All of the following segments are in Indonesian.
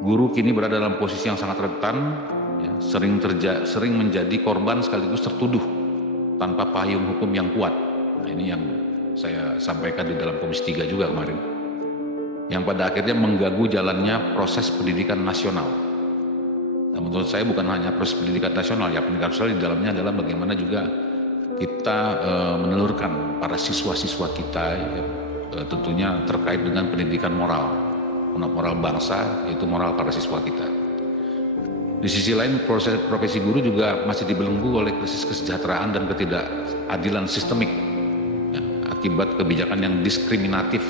Guru kini berada dalam posisi yang sangat rentan, ya, sering menjadi korban sekaligus tertuduh tanpa payung hukum yang kuat. Nah, ini yang saya sampaikan di dalam Komisi 3 juga kemarin, yang pada akhirnya mengganggu jalannya proses pendidikan nasional. Nah, menurut saya bukan hanya proses pendidikan nasional, ya pendidikan nasional di dalamnya adalah bagaimana juga kita menelurkan para siswa-siswa kita, ya, tentunya terkait dengan pendidikan moral bangsa, yaitu moral para siswa kita. Di sisi lain, profesi guru juga masih dibelenggu oleh krisis kesejahteraan dan ketidakadilan sistemik, ya, akibat kebijakan yang diskriminatif.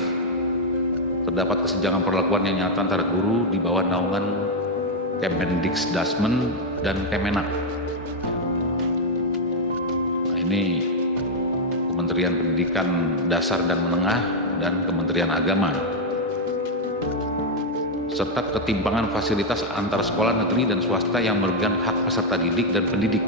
Terdapat kesenjangan perlakuan yang nyata antara guru di bawah naungan Kemendikbudrismen dan Kemenak. Nah, ini Kementerian Pendidikan Dasar dan Menengah dan Kementerian Agama, serta ketimpangan fasilitas antara sekolah negeri dan swasta yang merugikan hak peserta didik dan pendidik.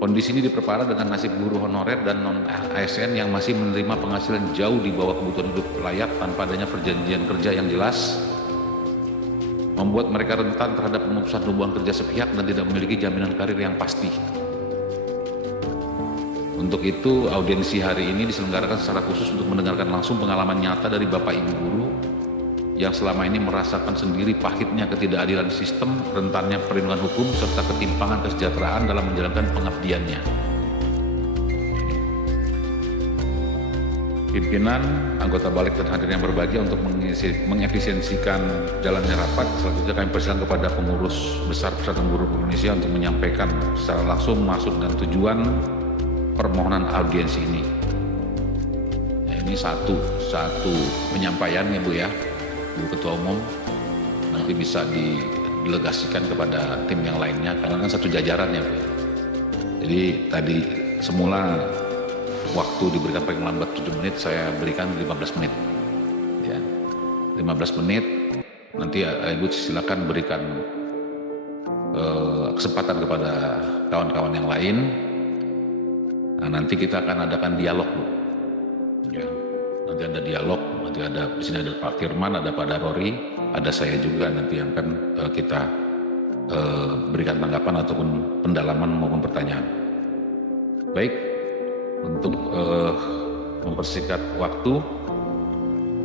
Kondisi ini diperparah dengan nasib guru honorer dan non-ASN yang masih menerima penghasilan jauh di bawah kebutuhan hidup layak tanpa adanya perjanjian kerja yang jelas, membuat mereka rentan terhadap pemutusan hubungan kerja sepihak dan tidak memiliki jaminan karir yang pasti. Untuk itu, audiensi hari ini diselenggarakan secara khusus untuk mendengarkan langsung pengalaman nyata dari Bapak Ibu guru yang selama ini merasakan sendiri pahitnya ketidakadilan sistem, rentannya perlindungan hukum, serta ketimpangan kesejahteraan dalam menjalankan pengabdiannya. Pimpinan, anggota balik dan hadirin yang berbahagia, untuk mengefisiensikan jalannya rapat, selanjutnya kami persilakan kepada pengurus besar Persatuan Guru Indonesia untuk menyampaikan secara langsung maksud dan tujuan permohonan audiensi ini. Ya, ini satu penyampaian ya Bu ya, Bu Ketua Umum, nanti bisa didelegasikan kepada tim yang lainnya karena kan satu jajaran ya Bu. Jadi tadi semula waktu diberikan paling lambat 7 menit, saya berikan 15 menit ya. 15 menit, nanti Ibu silakan berikan kesempatan kepada kawan-kawan yang lain. Nah, nanti kita akan adakan dialog Bu ya. Nanti ada dialog, nanti ada di sini ada Pak Firman, ada Pak Darori, ada saya juga nanti yang akan kita berikan tanggapan ataupun pendalaman maupun pertanyaan. Baik, untuk mempersingkat waktu,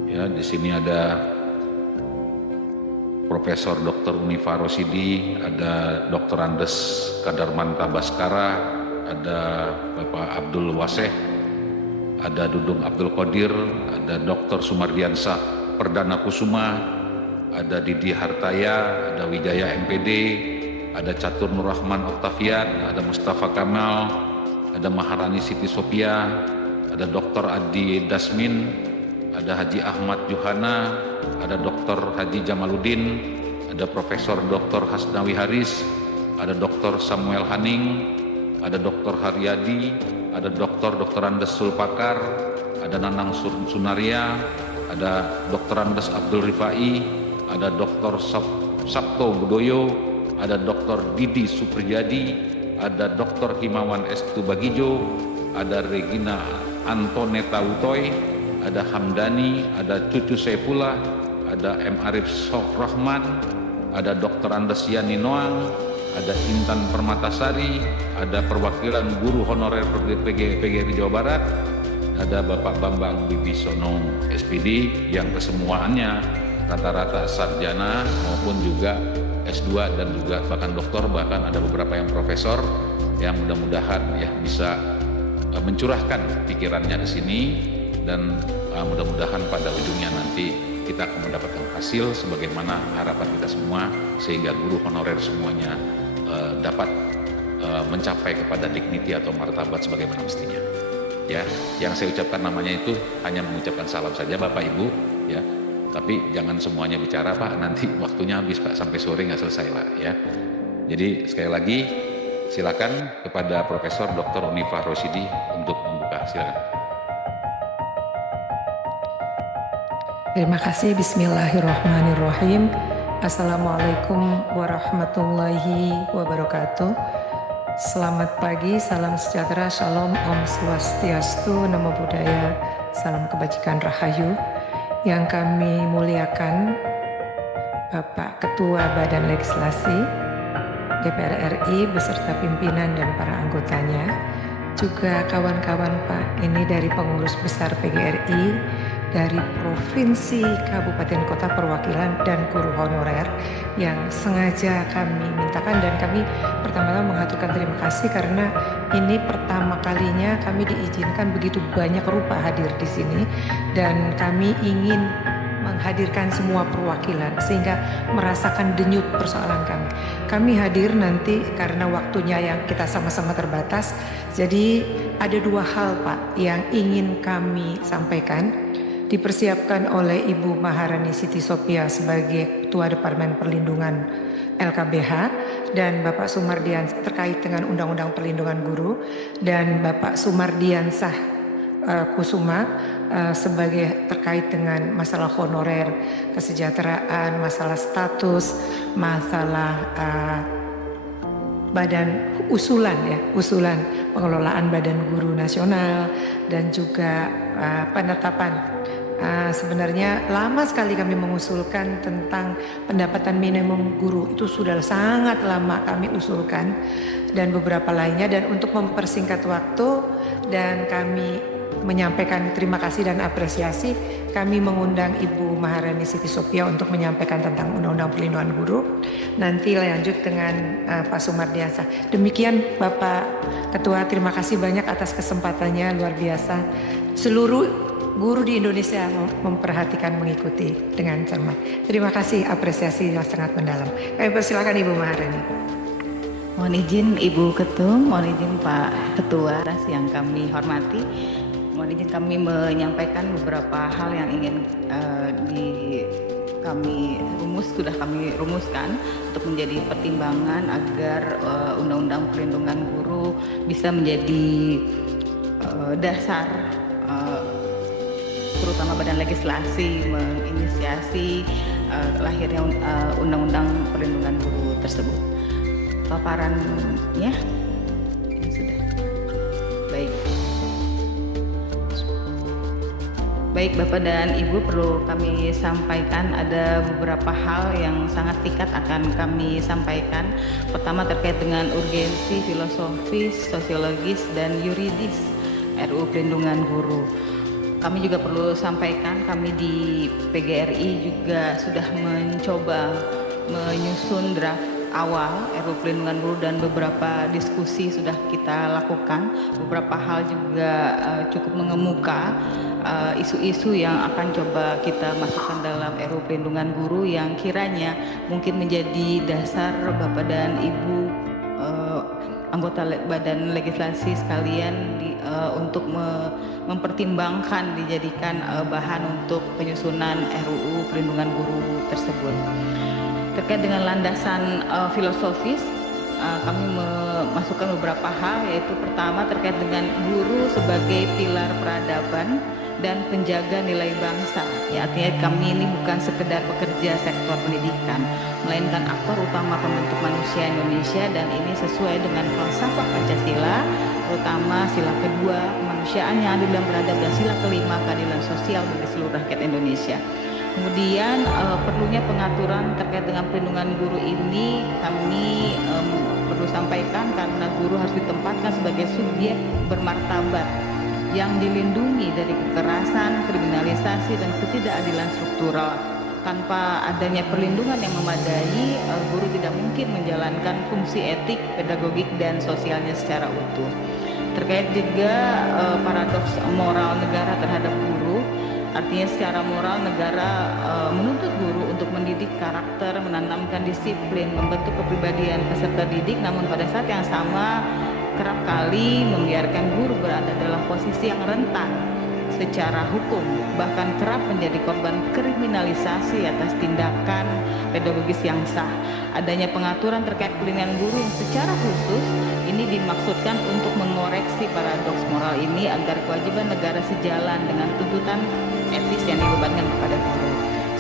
ya di sini ada Profesor Dr. Unifa Rosidi, ada Dr. Andes Kadarmanta Baskara, ada Bapak Abdul Waseh, ada Dudung Abdul Qadir, ada Dr. Sumardiansah Perdana Kusuma, ada Didi Hartaya, ada Wijaya MPD, ada Catur Nur Rahman Oktavian, ada Mustafa Kamal, ada Maharani Siti Sofia, ada Dr. Adi Dasmin, ada Haji Ahmad Juhana, ada Dr. Haji Jamaluddin, ada Profesor Dr. Hasnawi Haris, ada Dr. Samuel Haning, ada Dr. Haryadi, ada Dr. Andes Sulpakar, ada Nanang Sunaria, ada Dr. Andes Abdul Rifai, ada Dr. Sabto Budoyo, ada Dr. Didi Supriyadi, ada Dr. Himawan Estu Bagijo, ada Regina Antoneta Utoy, ada Hamdani, ada Cucu Saifullah, ada M. Arif Rahman, ada Dr. Andes Yani Noang, ada Intan Permatasari, ada perwakilan guru honorer PGRI Jawa Barat, ada Bapak Bambang Wibisono SPD yang kesemuaannya rata-rata sarjana maupun juga S2 dan juga bahkan doktor, bahkan ada beberapa yang profesor yang mudah-mudahan ya bisa mencurahkan pikirannya ke sini dan mudah-mudahan pada ujungnya nanti kita akan mendapatkan hasil sebagaimana harapan kita semua, sehingga guru honorer semuanya dapat mencapai kepada dignity atau martabat sebagaimana mestinya. Ya, yang saya ucapkan namanya itu hanya mengucapkan salam saja Bapak Ibu, ya. Tapi jangan semuanya bicara Pak, nanti waktunya habis Pak, sampai sore nggak selesai Pak, ya. Jadi sekali lagi silakan kepada Profesor Dr. Unifa Rosidi untuk membuka, silakan. Terima kasih. Bismillahirrahmanirrahim. Assalamualaikum warahmatullahi wabarakatuh. Selamat pagi, salam sejahtera, shalom, om swastiastu, namo buddhaya, salam kebajikan rahayu. Yang kami muliakan Bapak Ketua Badan Legislasi DPR RI beserta pimpinan dan para anggotanya, juga kawan-kawan Pak, ini dari pengurus besar PGRI, dari provinsi, kabupaten, kota, perwakilan, dan guru honorer yang sengaja kami mintakan, dan kami pertama-tama mengaturkan terima kasih karena ini pertama kalinya kami diizinkan begitu banyak rupa hadir di sini, dan kami ingin menghadirkan semua perwakilan sehingga merasakan denyut persoalan kami. Kami hadir nanti karena waktunya yang kita sama-sama terbatas. Jadi ada dua hal Pak yang ingin kami sampaikan. Dipersiapkan oleh Ibu Maharani Siti Sopia sebagai Ketua Departemen Perlindungan LKBH, dan Bapak Sumardian terkait dengan Undang-Undang Perlindungan Guru, dan Bapak Sumardiansah Kusuma sebagai terkait dengan masalah honorer, kesejahteraan, masalah status, masalah usulan pengelolaan Badan Guru Nasional, dan juga penetapan. Sebenarnya lama sekali kami mengusulkan tentang pendapatan minimum guru, itu sudah sangat lama kami usulkan, dan beberapa lainnya. Dan untuk mempersingkat waktu dan kami menyampaikan terima kasih dan apresiasi, kami mengundang Ibu Maharani Siti Sopia untuk menyampaikan tentang Undang-Undang Perlindungan Guru. Nanti lanjut dengan Pak Sumardiansah. Demikian Bapak Ketua, terima kasih banyak atas kesempatannya, luar biasa. Seluruh guru di Indonesia memperhatikan, mengikuti dengan cermat. Terima kasih, apresiasi yang sangat mendalam. Kami persilakan Ibu Maharani. Mohon izin Ibu Ketum, mohon izin Pak Ketua yang kami hormati. Mohon izin kami menyampaikan beberapa hal yang ingin sudah kami rumuskan untuk menjadi pertimbangan agar Undang-Undang Perlindungan Guru bisa menjadi dasar terutama Badan Legislasi menginisiasi lahirnya Undang-Undang Perlindungan Guru tersebut. Paparannya ini sudah baik. Baik Bapak dan Ibu, perlu kami sampaikan ada beberapa hal yang sangat singkat akan kami sampaikan. Pertama terkait dengan urgensi filosofis, sosiologis, dan yuridis RUU Perlindungan Guru. Kami juga perlu sampaikan, kami di PGRI juga sudah mencoba menyusun draft awal RUU Perlindungan Guru, dan beberapa diskusi sudah kita lakukan. Beberapa hal juga cukup mengemuka, isu-isu yang akan coba kita masukkan dalam RUU Perlindungan Guru yang kiranya mungkin menjadi dasar Bapak dan Ibu anggota Badan Legislasi sekalian untuk mempertimbangkan, dijadikan bahan untuk penyusunan RUU Perlindungan Guru tersebut. Terkait dengan landasan filosofis, kami memasukkan beberapa hal, yaitu pertama terkait dengan guru sebagai pilar peradaban dan penjaga nilai bangsa. Ya, artinya kami ini bukan sekedar pekerja sektor pendidikan, melainkan aktor utama pembentuk manusia Indonesia, dan ini sesuai dengan falsafah Pancasila, terutama sila kedua kemanusiaan yang adil dan beradab, dan sila kelima keadilan sosial bagi seluruh rakyat Indonesia. Kemudian perlunya pengaturan terkait dengan perlindungan guru ini kami perlu sampaikan, karena guru harus ditempatkan sebagai subjek bermartabat yang dilindungi dari kekerasan, kriminalisasi, dan ketidakadilan struktural. Tanpa adanya perlindungan yang memadai, guru tidak mungkin menjalankan fungsi etik, pedagogik, dan sosialnya secara utuh. Terkait juga paradoks moral negara terhadap guru, artinya secara moral negara menuntut guru untuk mendidik karakter, menanamkan disiplin, membentuk kepribadian peserta didik, namun pada saat yang sama kerap kali membiarkan guru berada dalam posisi yang rentan secara hukum, bahkan kerap menjadi korban kriminalisasi atas tindakan pedagogis yang sah. Adanya pengaturan terkait perlindungan guru yang secara khusus ini dimaksudkan untuk mengoreksi paradoks moral ini agar kewajiban negara sejalan dengan tuntutan etis yang dibebankan kepada guru.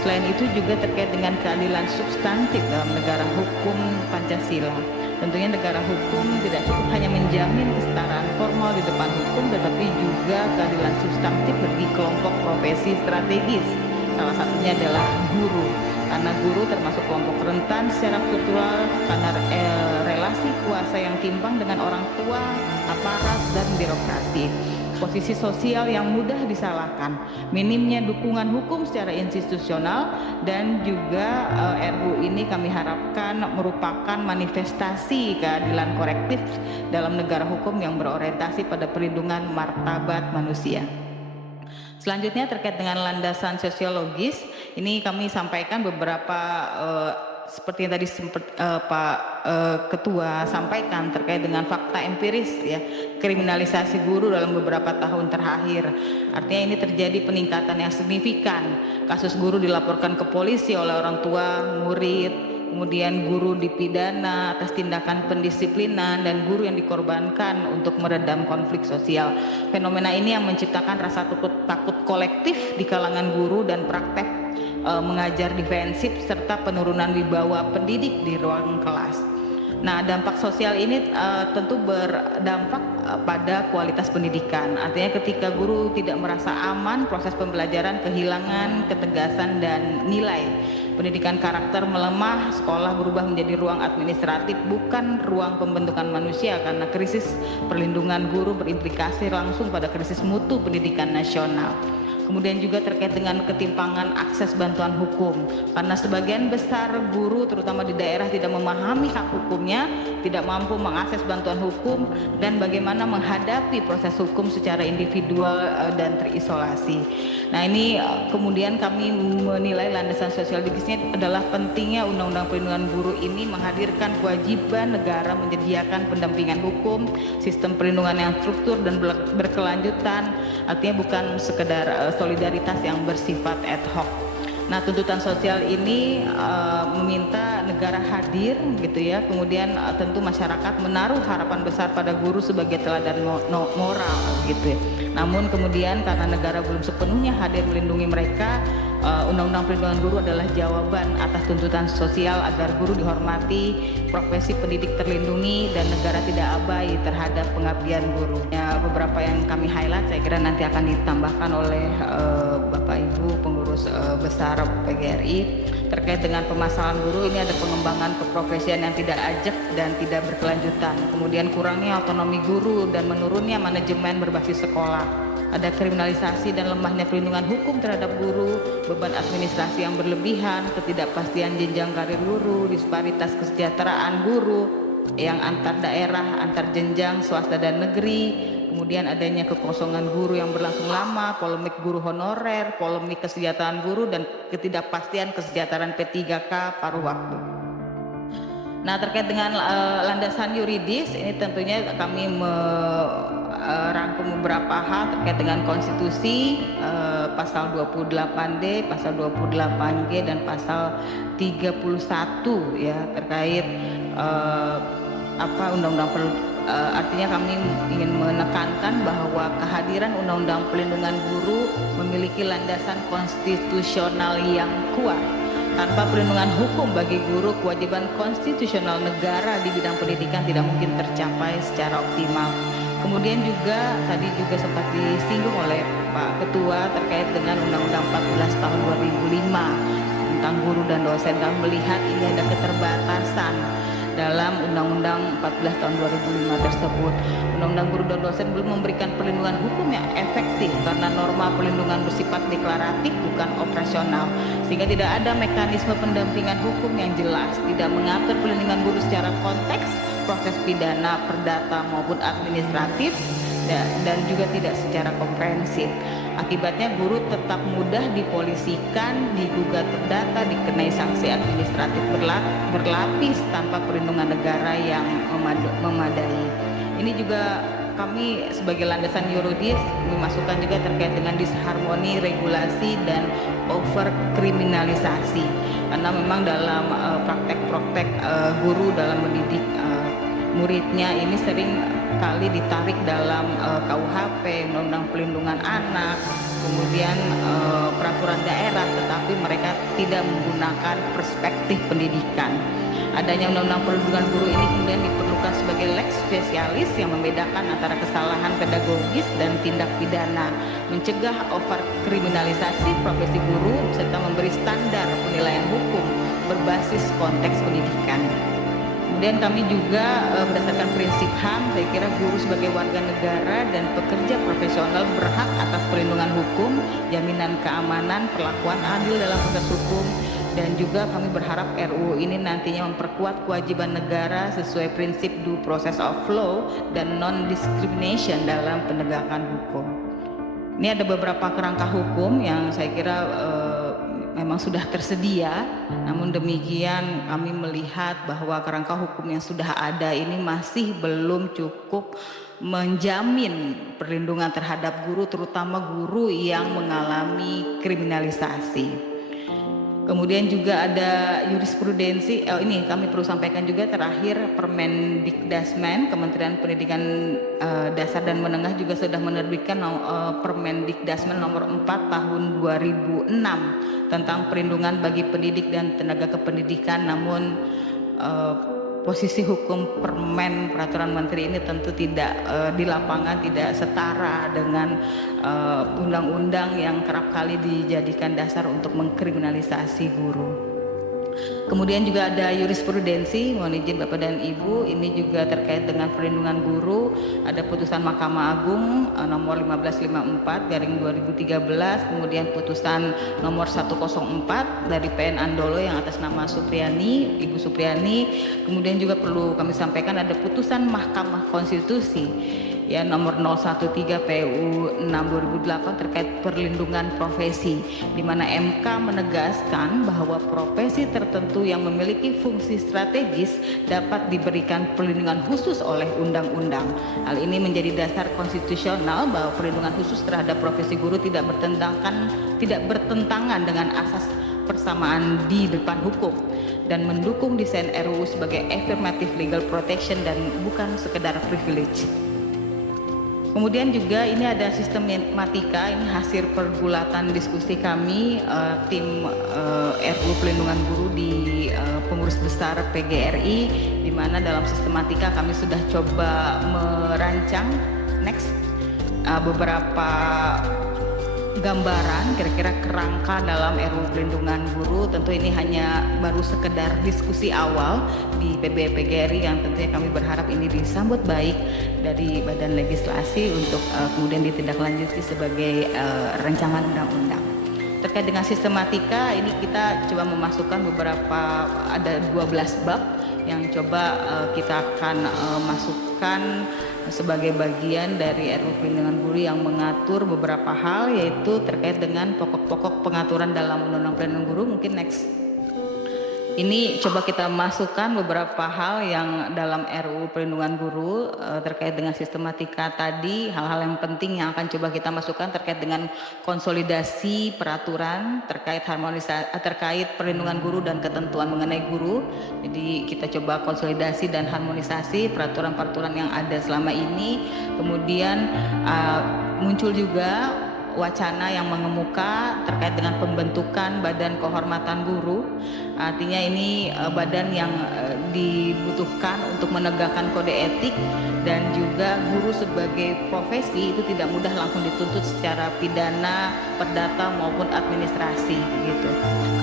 Selain itu juga terkait dengan keadilan substantif dalam negara hukum Pancasila. Tentunya negara hukum tidak cukup hanya menjamin kesetaraan formal di depan hukum, tetapi juga keadilan substantif bagi kelompok profesi strategis. Salah satunya adalah guru. karena guru termasuk kelompok rentan secara struktural karena relasi kuasa yang timpang dengan orang tua, aparat, dan birokrasi. Posisi sosial yang mudah disalahkan, minimnya dukungan hukum secara institusional, dan juga RUU ini kami harapkan merupakan manifestasi keadilan korektif dalam negara hukum yang berorientasi pada perlindungan martabat manusia. Selanjutnya terkait dengan landasan sosiologis, ini kami sampaikan beberapa seperti yang tadi Pak Ketua sampaikan terkait dengan fakta empiris ya, kriminalisasi guru dalam beberapa tahun terakhir. Artinya ini terjadi peningkatan yang signifikan. Kasus guru dilaporkan ke polisi oleh orang tua, murid, kemudian guru dipidana atas tindakan pendisiplinan, dan guru yang dikorbankan untuk meredam konflik sosial. Fenomena ini yang menciptakan rasa takut kolektif di kalangan guru dan praktek mengajar defensif serta penurunan wibawa pendidik di ruang kelas. Nah, dampak sosial ini tentu berdampak pada kualitas pendidikan. Artinya ketika guru tidak merasa aman, proses pembelajaran kehilangan ketegasan dan nilai. Pendidikan karakter melemah, sekolah berubah menjadi ruang administratif, bukan ruang pembentukan manusia, karena krisis perlindungan guru berimplikasi langsung pada krisis mutu pendidikan nasional. Kemudian juga terkait dengan ketimpangan akses bantuan hukum, karena sebagian besar guru terutama di daerah tidak memahami hak hukumnya, tidak mampu mengakses bantuan hukum, dan bagaimana menghadapi proses hukum secara individual dan terisolasi. Nah, ini kemudian kami menilai landasan sosiologisnya adalah pentingnya Undang-Undang Perlindungan Guru ini menghadirkan kewajiban negara menyediakan pendampingan hukum, sistem perlindungan yang struktur dan berkelanjutan, artinya bukan sekedar solidaritas yang bersifat ad hoc. Nah, tuntutan sosial ini meminta negara hadir gitu ya, kemudian tentu masyarakat menaruh harapan besar pada guru sebagai teladan moral gitu ya. Namun kemudian karena negara belum sepenuhnya hadir melindungi mereka, Undang-Undang Perlindungan Guru adalah jawaban atas tuntutan sosial agar guru dihormati, profesi pendidik terlindungi, dan negara tidak abai terhadap pengabdian guru. Ya, beberapa yang kami highlight saya kira nanti akan ditambahkan oleh Bapak Ibu pengurus besar PGRI. Terkait dengan permasalahan guru, ini ada pengembangan keprofesian yang tidak ajak dan tidak berkelanjutan, kemudian kurangnya otonomi guru dan menurunnya manajemen berbasis sekolah, ada kriminalisasi dan lemahnya perlindungan hukum terhadap guru, beban administrasi yang berlebihan, ketidakpastian jenjang karir guru, disparitas kesejahteraan guru yang antar daerah, antar jenjang swasta dan negeri, kemudian adanya kekosongan guru yang berlangsung lama, polemik guru honorer, polemik kesejahteraan guru, dan ketidakpastian kesejahteraan P3K paruh waktu. Nah, terkait dengan landasan yuridis, ini tentunya kami merangkum beberapa hal terkait dengan konstitusi, pasal 28D, pasal 28G, dan pasal 31 ya, terkait artinya kami ingin menekankan bahwa kehadiran Undang-Undang Perlindungan Guru memiliki landasan konstitusional yang kuat. Tanpa perlindungan hukum bagi guru, kewajiban konstitusional negara di bidang pendidikan tidak mungkin tercapai secara optimal. Kemudian juga tadi juga sempat disinggung oleh Pak Ketua terkait dengan Undang-Undang 14 tahun 2005 tentang guru dan dosen. Kami melihat ini ada keterbatasan dalam Undang-Undang 14 tahun 2005 tersebut. Undang-Undang Guru dan Dosen belum memberikan perlindungan hukum yang efektif karena norma perlindungan bersifat deklaratif bukan operasional, sehingga tidak ada mekanisme pendampingan hukum yang jelas, tidak mengatur perlindungan guru secara konteks proses pidana, perdata maupun administratif, dan juga tidak secara komprehensif. Akibatnya guru tetap mudah dipolisikan, digugat perdata, dikenai sanksi administratif berlapis tanpa perlindungan negara yang memadai. Ini juga kami sebagai landasan yuridis memasukkan juga terkait dengan disharmoni regulasi dan overkriminalisasi, karena memang dalam praktek-praktek guru dalam mendidik muridnya ini sering kali ditarik dalam KUHP, Undang-Undang Perlindungan Anak, kemudian peraturan daerah, tetapi mereka tidak menggunakan perspektif pendidikan. Adanya Undang-Undang Perlindungan Guru ini kemudian diperlukan sebagai lex spesialis yang membedakan antara kesalahan pedagogis dan tindak pidana, mencegah overkriminalisasi profesi guru, serta memberi standar penilaian hukum berbasis konteks pendidikan. Kemudian kami juga berdasarkan prinsip HAM, saya kira guru sebagai warga negara dan pekerja profesional berhak atas perlindungan hukum, jaminan keamanan, perlakuan adil dalam proses hukum, dan juga kami berharap RUU ini nantinya memperkuat kewajiban negara sesuai prinsip due process of law dan non-discrimination dalam penegakan hukum. Ini ada beberapa kerangka hukum yang saya kira memang sudah tersedia, namun demikian kami melihat bahwa kerangka hukum yang sudah ada ini masih belum cukup menjamin perlindungan terhadap guru, terutama guru yang mengalami kriminalisasi. Kemudian juga ada jurisprudensi, ini kami perlu sampaikan juga terakhir, Permendikdasmen, Kementerian Pendidikan Dasar dan Menengah juga sudah menerbitkan Permendikdasmen nomor 4 tahun 2006 tentang perlindungan bagi pendidik dan tenaga kependidikan, namun posisi hukum Permen Peraturan Menteri ini tentu tidak di lapangan tidak setara dengan undang-undang yang kerap kali dijadikan dasar untuk mengkriminalisasi guru. Kemudian juga ada jurisprudensi, mohon izin Bapak dan Ibu, ini juga terkait dengan perlindungan guru. Ada putusan Mahkamah Agung nomor 1554/2013, kemudian putusan nomor 104 dari PN Andolo yang atas nama Supriyani, Ibu Supriyani. Kemudian juga perlu kami sampaikan ada putusan Mahkamah Konstitusi ya nomor 013 PU 6 2008 terkait perlindungan profesi, di mana MK menegaskan bahwa profesi tertentu yang memiliki fungsi strategis dapat diberikan perlindungan khusus oleh undang-undang. Hal ini menjadi dasar konstitusional bahwa perlindungan khusus terhadap profesi guru tidak bertentangan dengan asas persamaan di depan hukum dan mendukung desain RUU sebagai affirmative legal protection dan bukan sekedar privilege. Kemudian juga ini ada sistematika, ini hasil pergulatan diskusi kami tim RUU Pelindungan Guru di Pengurus Besar PGRI, di mana dalam sistematika kami sudah coba merancang beberapa gambaran kira-kira kerangka dalam RUU Pelindungan Guru. Tentu ini hanya baru sekedar diskusi awal di PGRI yang tentunya kami berharap ini disambut baik dari Badan Legislasi untuk kemudian ditindaklanjuti sebagai rancangan undang-undang. Terkait dengan sistematika ini kita coba memasukkan beberapa, ada 12 bab yang coba kita akan masukkan sebagai bagian dari RUU Pelindungan Guru yang mengatur beberapa hal, yaitu terkait dengan pokok-pokok pengaturan dalam Undang-Undang Pelindungan Guru. Mungkin next. Ini coba kita masukkan beberapa hal yang dalam RUU Pelindungan Guru terkait dengan sistematika tadi, hal-hal yang penting yang akan coba kita masukkan terkait dengan konsolidasi peraturan terkait harmonisasi terkait perlindungan guru dan ketentuan mengenai guru. Jadi kita coba konsolidasi dan harmonisasi peraturan-peraturan yang ada selama ini. Kemudian muncul juga wacana yang mengemuka terkait dengan pembentukan Badan Kehormatan Guru. Artinya ini badan yang dibutuhkan untuk menegakkan kode etik, dan juga guru sebagai profesi itu tidak mudah langsung dituntut secara pidana, perdata maupun administrasi gitu.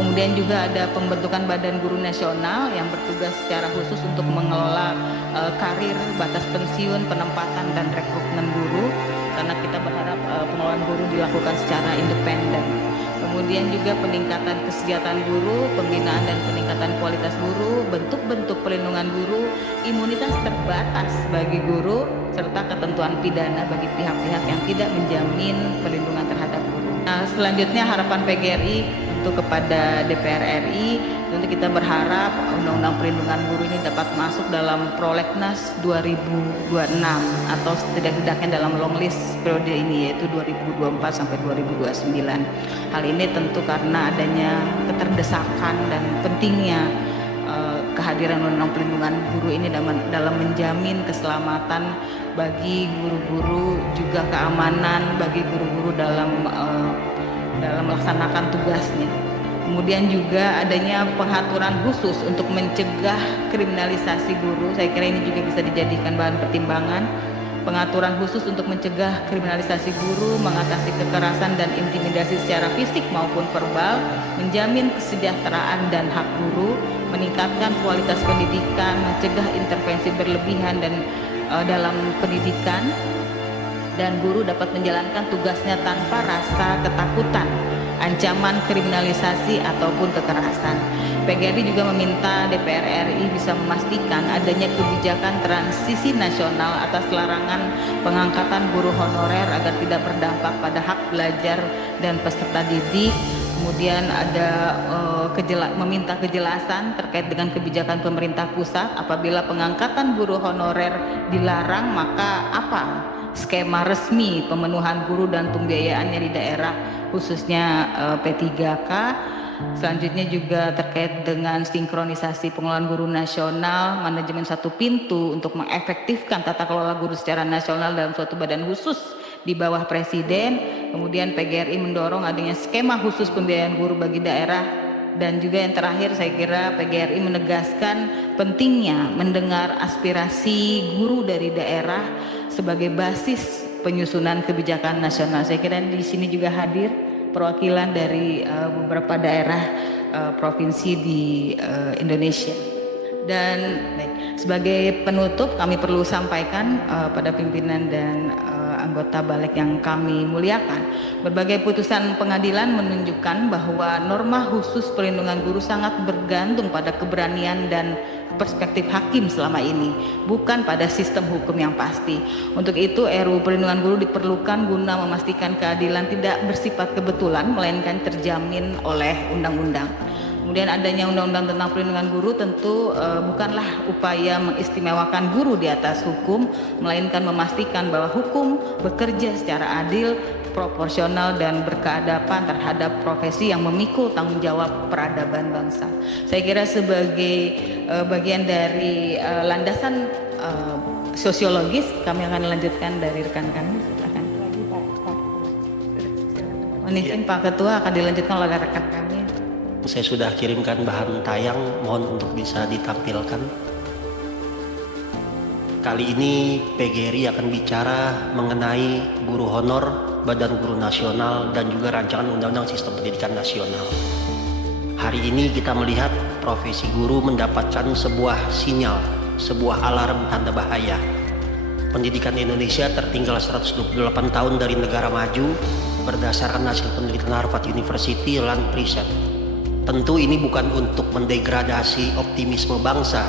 Kemudian juga ada pembentukan Badan Guru Nasional yang bertugas secara khusus untuk mengelola karir, batas pensiun, penempatan dan rekrutmen guru, karena kita berharap pengelolaan guru dilakukan secara independen. Kemudian juga peningkatan kesejahteraan guru, pembinaan dan peningkatan kualitas guru, bentuk-bentuk perlindungan guru, imunitas terbatas bagi guru, serta ketentuan pidana bagi pihak-pihak yang tidak menjamin perlindungan terhadap guru. Nah, selanjutnya harapan PGRI untuk kepada DPR RI, tentu kita berharap Undang-Undang Perlindungan Guru ini dapat masuk dalam Prolegnas 2026 atau setidak-tidaknya dalam long list periode ini, yaitu 2024 sampai 2029. Hal ini tentu karena adanya keterdesakan dan pentingnya kehadiran Undang-Undang Perlindungan Guru ini dalam menjamin keselamatan bagi guru-guru, juga keamanan bagi guru-guru dalam melaksanakan tugasnya. Kemudian juga adanya pengaturan khusus untuk mencegah kriminalisasi guru. Saya kira ini juga bisa dijadikan bahan pertimbangan. Pengaturan khusus untuk mencegah kriminalisasi guru, mengatasi kekerasan dan intimidasi secara fisik maupun verbal, menjamin kesejahteraan dan hak guru, meningkatkan kualitas pendidikan, mencegah intervensi berlebihan dan dalam pendidikan, dan guru dapat menjalankan tugasnya tanpa rasa ketakutan, ancaman kriminalisasi ataupun kekerasan. PGRI juga meminta DPR RI bisa memastikan adanya kebijakan transisi nasional atas larangan pengangkatan guru honorer agar tidak berdampak pada hak belajar dan peserta didik. Kemudian ada meminta kejelasan terkait dengan kebijakan pemerintah pusat apabila pengangkatan guru honorer dilarang, maka apa skema resmi pemenuhan guru dan pembiayaannya di daerah khususnya P3K. Selanjutnya juga terkait dengan sinkronisasi pengelolaan guru nasional, manajemen satu pintu untuk mengefektifkan tata kelola guru secara nasional dalam suatu badan khusus di bawah presiden. Kemudian PGRI mendorong adanya skema khusus pembiayaan guru bagi daerah. Dan juga yang terakhir, saya kira PGRI menegaskan pentingnya mendengar aspirasi guru dari daerah sebagai basis penyusunan kebijakan nasional. Saya kira di sini juga hadir perwakilan dari beberapa daerah provinsi di Indonesia. Dan sebagai penutup, kami perlu sampaikan pada pimpinan dan anggota balik yang kami muliakan, berbagai putusan pengadilan menunjukkan bahwa norma khusus perlindungan guru sangat bergantung pada keberanian dan perspektif hakim selama ini, bukan pada sistem hukum yang pasti. Untuk itu RUU Perlindungan Guru diperlukan guna memastikan keadilan tidak bersifat kebetulan, melainkan terjamin oleh undang-undang. Kemudian adanya undang-undang tentang perlindungan guru tentu bukanlah upaya mengistimewakan guru di atas hukum, melainkan memastikan bahwa hukum bekerja secara adil, proporsional dan berkeadaban terhadap profesi yang memikul tanggung jawab peradaban bangsa. Saya kira sebagai bagian dari landasan sosiologis, kami akan lanjutkan dari rekan kami. Silakan. Izin Pak Ketua akan dilanjutkan oleh rekan kami. Saya sudah kirimkan bahan tayang, mohon untuk bisa ditampilkan. Kali ini PGRI akan bicara mengenai guru honor, Badan Guru Nasional, dan juga rancangan Undang-Undang Sistem Pendidikan Nasional. Hari ini kita melihat profesi guru mendapatkan sebuah sinyal, sebuah alarm tanda bahaya. Pendidikan Indonesia tertinggal 128 tahun dari negara maju berdasarkan hasil penelitian Harvard University Land Research. Tentu ini bukan untuk mendegradasi optimisme bangsa,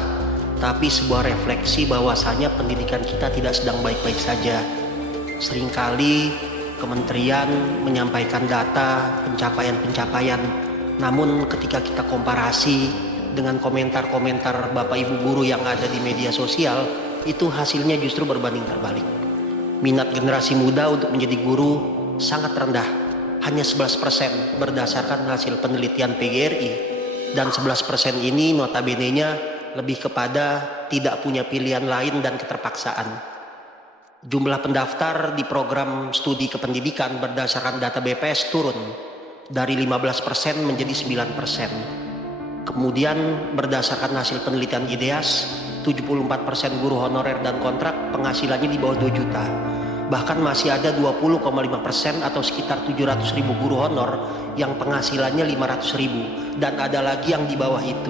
tapi sebuah refleksi bahwasanya pendidikan kita tidak sedang baik-baik saja. Seringkali kementerian menyampaikan data pencapaian-pencapaian, namun ketika kita komparasi dengan komentar-komentar Bapak Ibu guru yang ada di media sosial, itu hasilnya justru berbanding terbalik. Minat generasi muda untuk menjadi guru sangat rendah, hanya 11% berdasarkan hasil penelitian PGRI, dan 11% ini notabene-nya lebih kepada tidak punya pilihan lain dan keterpaksaan. Jumlah pendaftar di program studi kependidikan berdasarkan data BPS turun dari 15% menjadi 9%. Kemudian berdasarkan hasil penelitian IDEAS, 74% guru honorer dan kontrak penghasilannya di bawah 2 juta. Bahkan masih ada 20,5% atau sekitar 700.000 guru honor yang penghasilannya 500.000, dan ada lagi yang di bawah itu.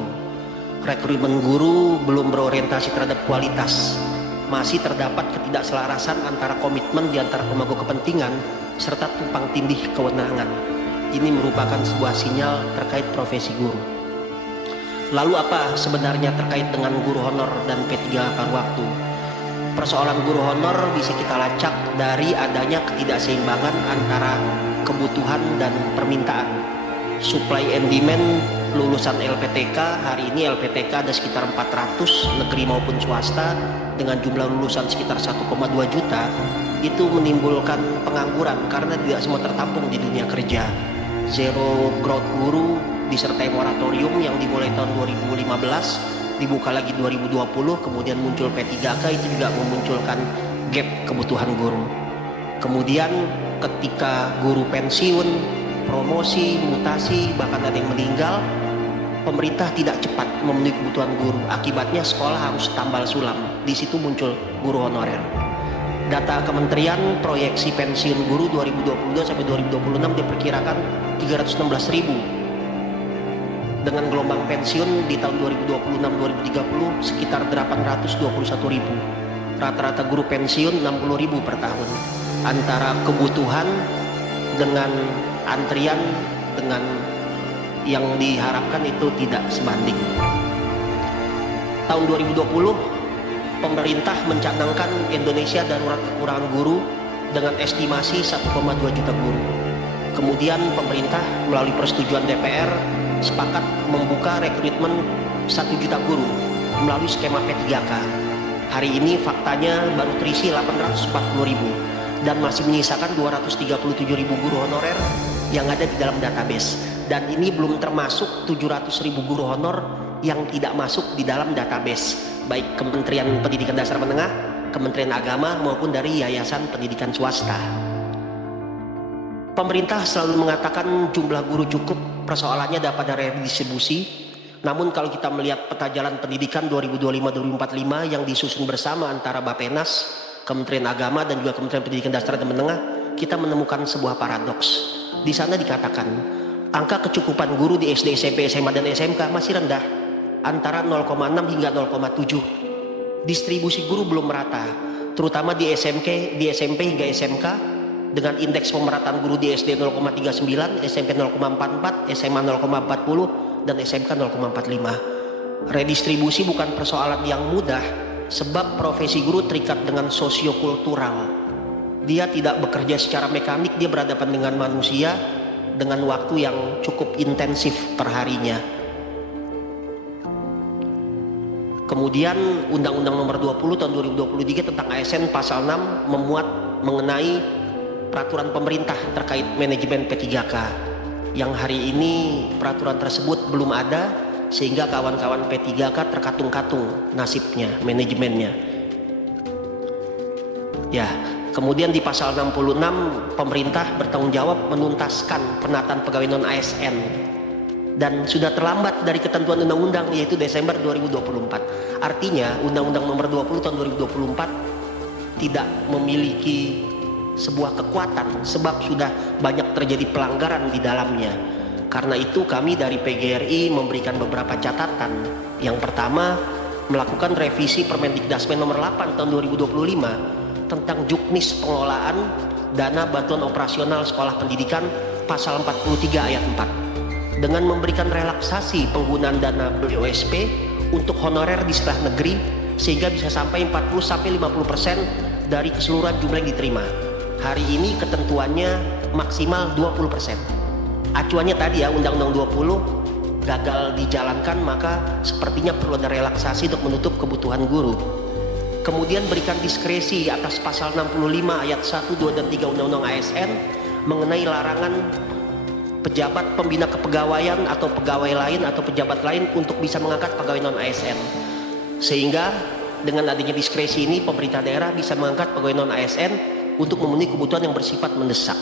Rekrutmen guru belum berorientasi terhadap kualitas. Masih terdapat ketidakselarasan antara komitmen di antara pemangku kepentingan serta tumpang tindih kewenangan. Ini merupakan sebuah sinyal terkait profesi guru. Lalu apa sebenarnya terkait dengan guru honor dan P3K waktu? Persoalan guru honor bisa kita lacak dari adanya ketidakseimbangan antara kebutuhan dan permintaan. Supply and demand lulusan LPTK, hari ini LPTK ada sekitar 400, negeri maupun swasta, dengan jumlah lulusan sekitar 1,2 juta, itu menimbulkan pengangguran karena tidak semua tertampung di dunia kerja. Zero growth guru disertai moratorium yang dimulai tahun 2015, dibuka lagi 2020, kemudian muncul P3K, itu juga memunculkan gap kebutuhan guru. Kemudian ketika guru pensiun, promosi, mutasi, bahkan ada yang meninggal, pemerintah tidak cepat memenuhi kebutuhan guru. Akibatnya sekolah harus tambal sulam. Di situ muncul guru honorer. Data Kementerian proyeksi pensiun guru 2022 sampai 2026 diperkirakan 316.000. Dengan gelombang pensiun di tahun 2026-2030 sekitar 821.000. Rata-rata guru pensiun 60.000 per tahun. Antara kebutuhan dengan antrian dengan yang diharapkan itu tidak sebanding. Tahun 2020 pemerintah mencanangkan Indonesia darurat kekurangan guru dengan estimasi 1,2 juta guru. Kemudian pemerintah melalui persetujuan DPR sepakat membuka rekrutmen 1 juta guru melalui skema P3K. Hari ini faktanya baru terisi 840.000 dan masih menyisakan 237.000 guru honorer yang ada di dalam database. Dan ini belum termasuk 700.000 guru honor yang tidak masuk di dalam database, baik Kementerian Pendidikan Dasar Menengah, Kementerian Agama maupun dari yayasan pendidikan swasta. Pemerintah selalu mengatakan jumlah guru cukup, persoalannya dapat pada redistribusi. Namun kalau kita melihat peta jalan pendidikan 2025-2045 yang disusun bersama antara Bappenas, Kementerian Agama dan juga Kementerian Pendidikan Dasar dan Menengah, kita menemukan sebuah paradoks. Di sana dikatakan angka kecukupan guru di SD, SMP, SMA dan SMK masih rendah, antara 0,6 hingga 0,7. Distribusi guru belum merata, terutama di SMP hingga SMK, dengan indeks pemerataan guru di SD 0,39, SMP 0,44, SMA 0,40, dan SMK 0,45. Redistribusi bukan persoalan yang mudah, sebab profesi guru terikat dengan sosiokultural. Dia tidak bekerja secara mekanik, dia berhadapan dengan manusia dengan waktu yang cukup intensif perharinya. Kemudian Undang-Undang Nomor 20 Tahun 2023 tentang ASN pasal 6 memuat mengenai peraturan pemerintah terkait manajemen P3K, yang hari ini peraturan tersebut belum ada, sehingga kawan-kawan P3K terkatung-katung nasibnya, manajemennya. Ya, kemudian di pasal 66 pemerintah bertanggung jawab menuntaskan penataan pegawai non ASN dan sudah terlambat dari ketentuan undang-undang, yaitu Desember 2024. Artinya Undang-Undang Nomor 20 Tahun 2024 tidak memiliki sebuah kekuatan sebab sudah banyak terjadi pelanggaran di dalamnya. Karena itu kami dari PGRI memberikan beberapa catatan. Yang pertama, melakukan revisi Permendikdasmen Nomor 8 Tahun 2025 tentang juknis pengelolaan dana bantuan operasional sekolah pendidikan pasal 43 ayat 4 dengan memberikan relaksasi penggunaan dana BOSP untuk honorer di sekolah negeri sehingga bisa sampai 40-50% dari keseluruhan jumlah yang diterima. Hari ini ketentuannya maksimal 20%. Acuannya tadi ya, Undang-Undang 20 gagal dijalankan, maka sepertinya perlu ada relaksasi untuk menutup kebutuhan guru. Kemudian berikan diskresi atas pasal 65 ayat 1, 2, dan 3 Undang-Undang ASN mengenai larangan pejabat pembina kepegawaian atau pegawai lain atau pejabat lain untuk bisa mengangkat pegawai non ASN. Sehingga dengan adanya diskresi ini pemerintah daerah bisa mengangkat pegawai non ASN untuk memenuhi kebutuhan yang bersifat mendesak.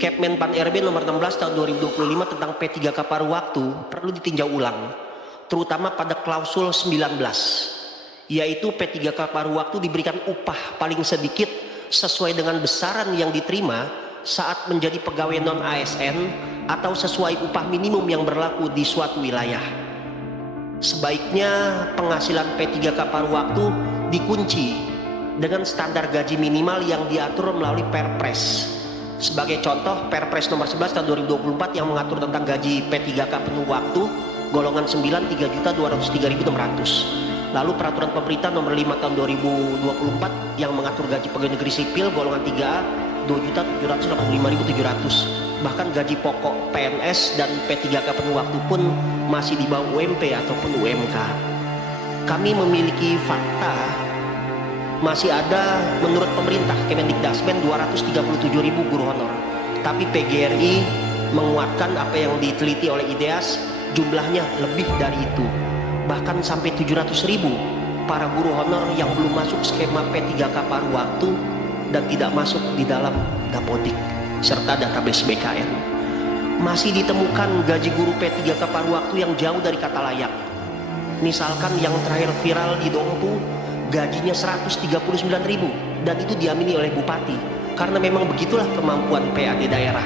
Kepmen Pan RB nomor 16 tahun 2025 tentang P3K paruh waktu perlu ditinjau ulang, terutama pada klausul 19, yaitu P3K paruh waktu diberikan upah paling sedikit sesuai dengan besaran yang diterima saat menjadi pegawai non ASN atau sesuai upah minimum yang berlaku di suatu wilayah. Sebaiknya penghasilan P3K paruh waktu dikunci dengan standar gaji minimal yang diatur melalui Perpres. Sebagai contoh, Perpres nomor 11 tahun 2024 yang mengatur tentang gaji P3K penuh waktu golongan 9 3.203.600. Lalu peraturan pemerintah nomor 5 tahun 2024 yang mengatur gaji pegawai negeri sipil golongan 3A 2.785.700. Bahkan gaji pokok PNS dan P3K penuh waktu pun masih di bawah UMP ataupun UMK. Kami memiliki fakta masih ada menurut pemerintah Kemendikdasmen 237.000 guru honor. Tapi PGRI menguatkan apa yang diteliti oleh IDEAS, jumlahnya lebih dari itu. Bahkan sampai 700.000 para guru honor yang belum masuk skema P3K paruh waktu dan tidak masuk di dalam Dapodik. serta database BKN. Masih ditemukan gaji guru P3K paruh waktu yang jauh dari kata layak. Misalkan yang terakhir viral di Dompu, gajinya 139.000 dan itu diamini oleh bupati karena memang begitulah kemampuan PAD daerah.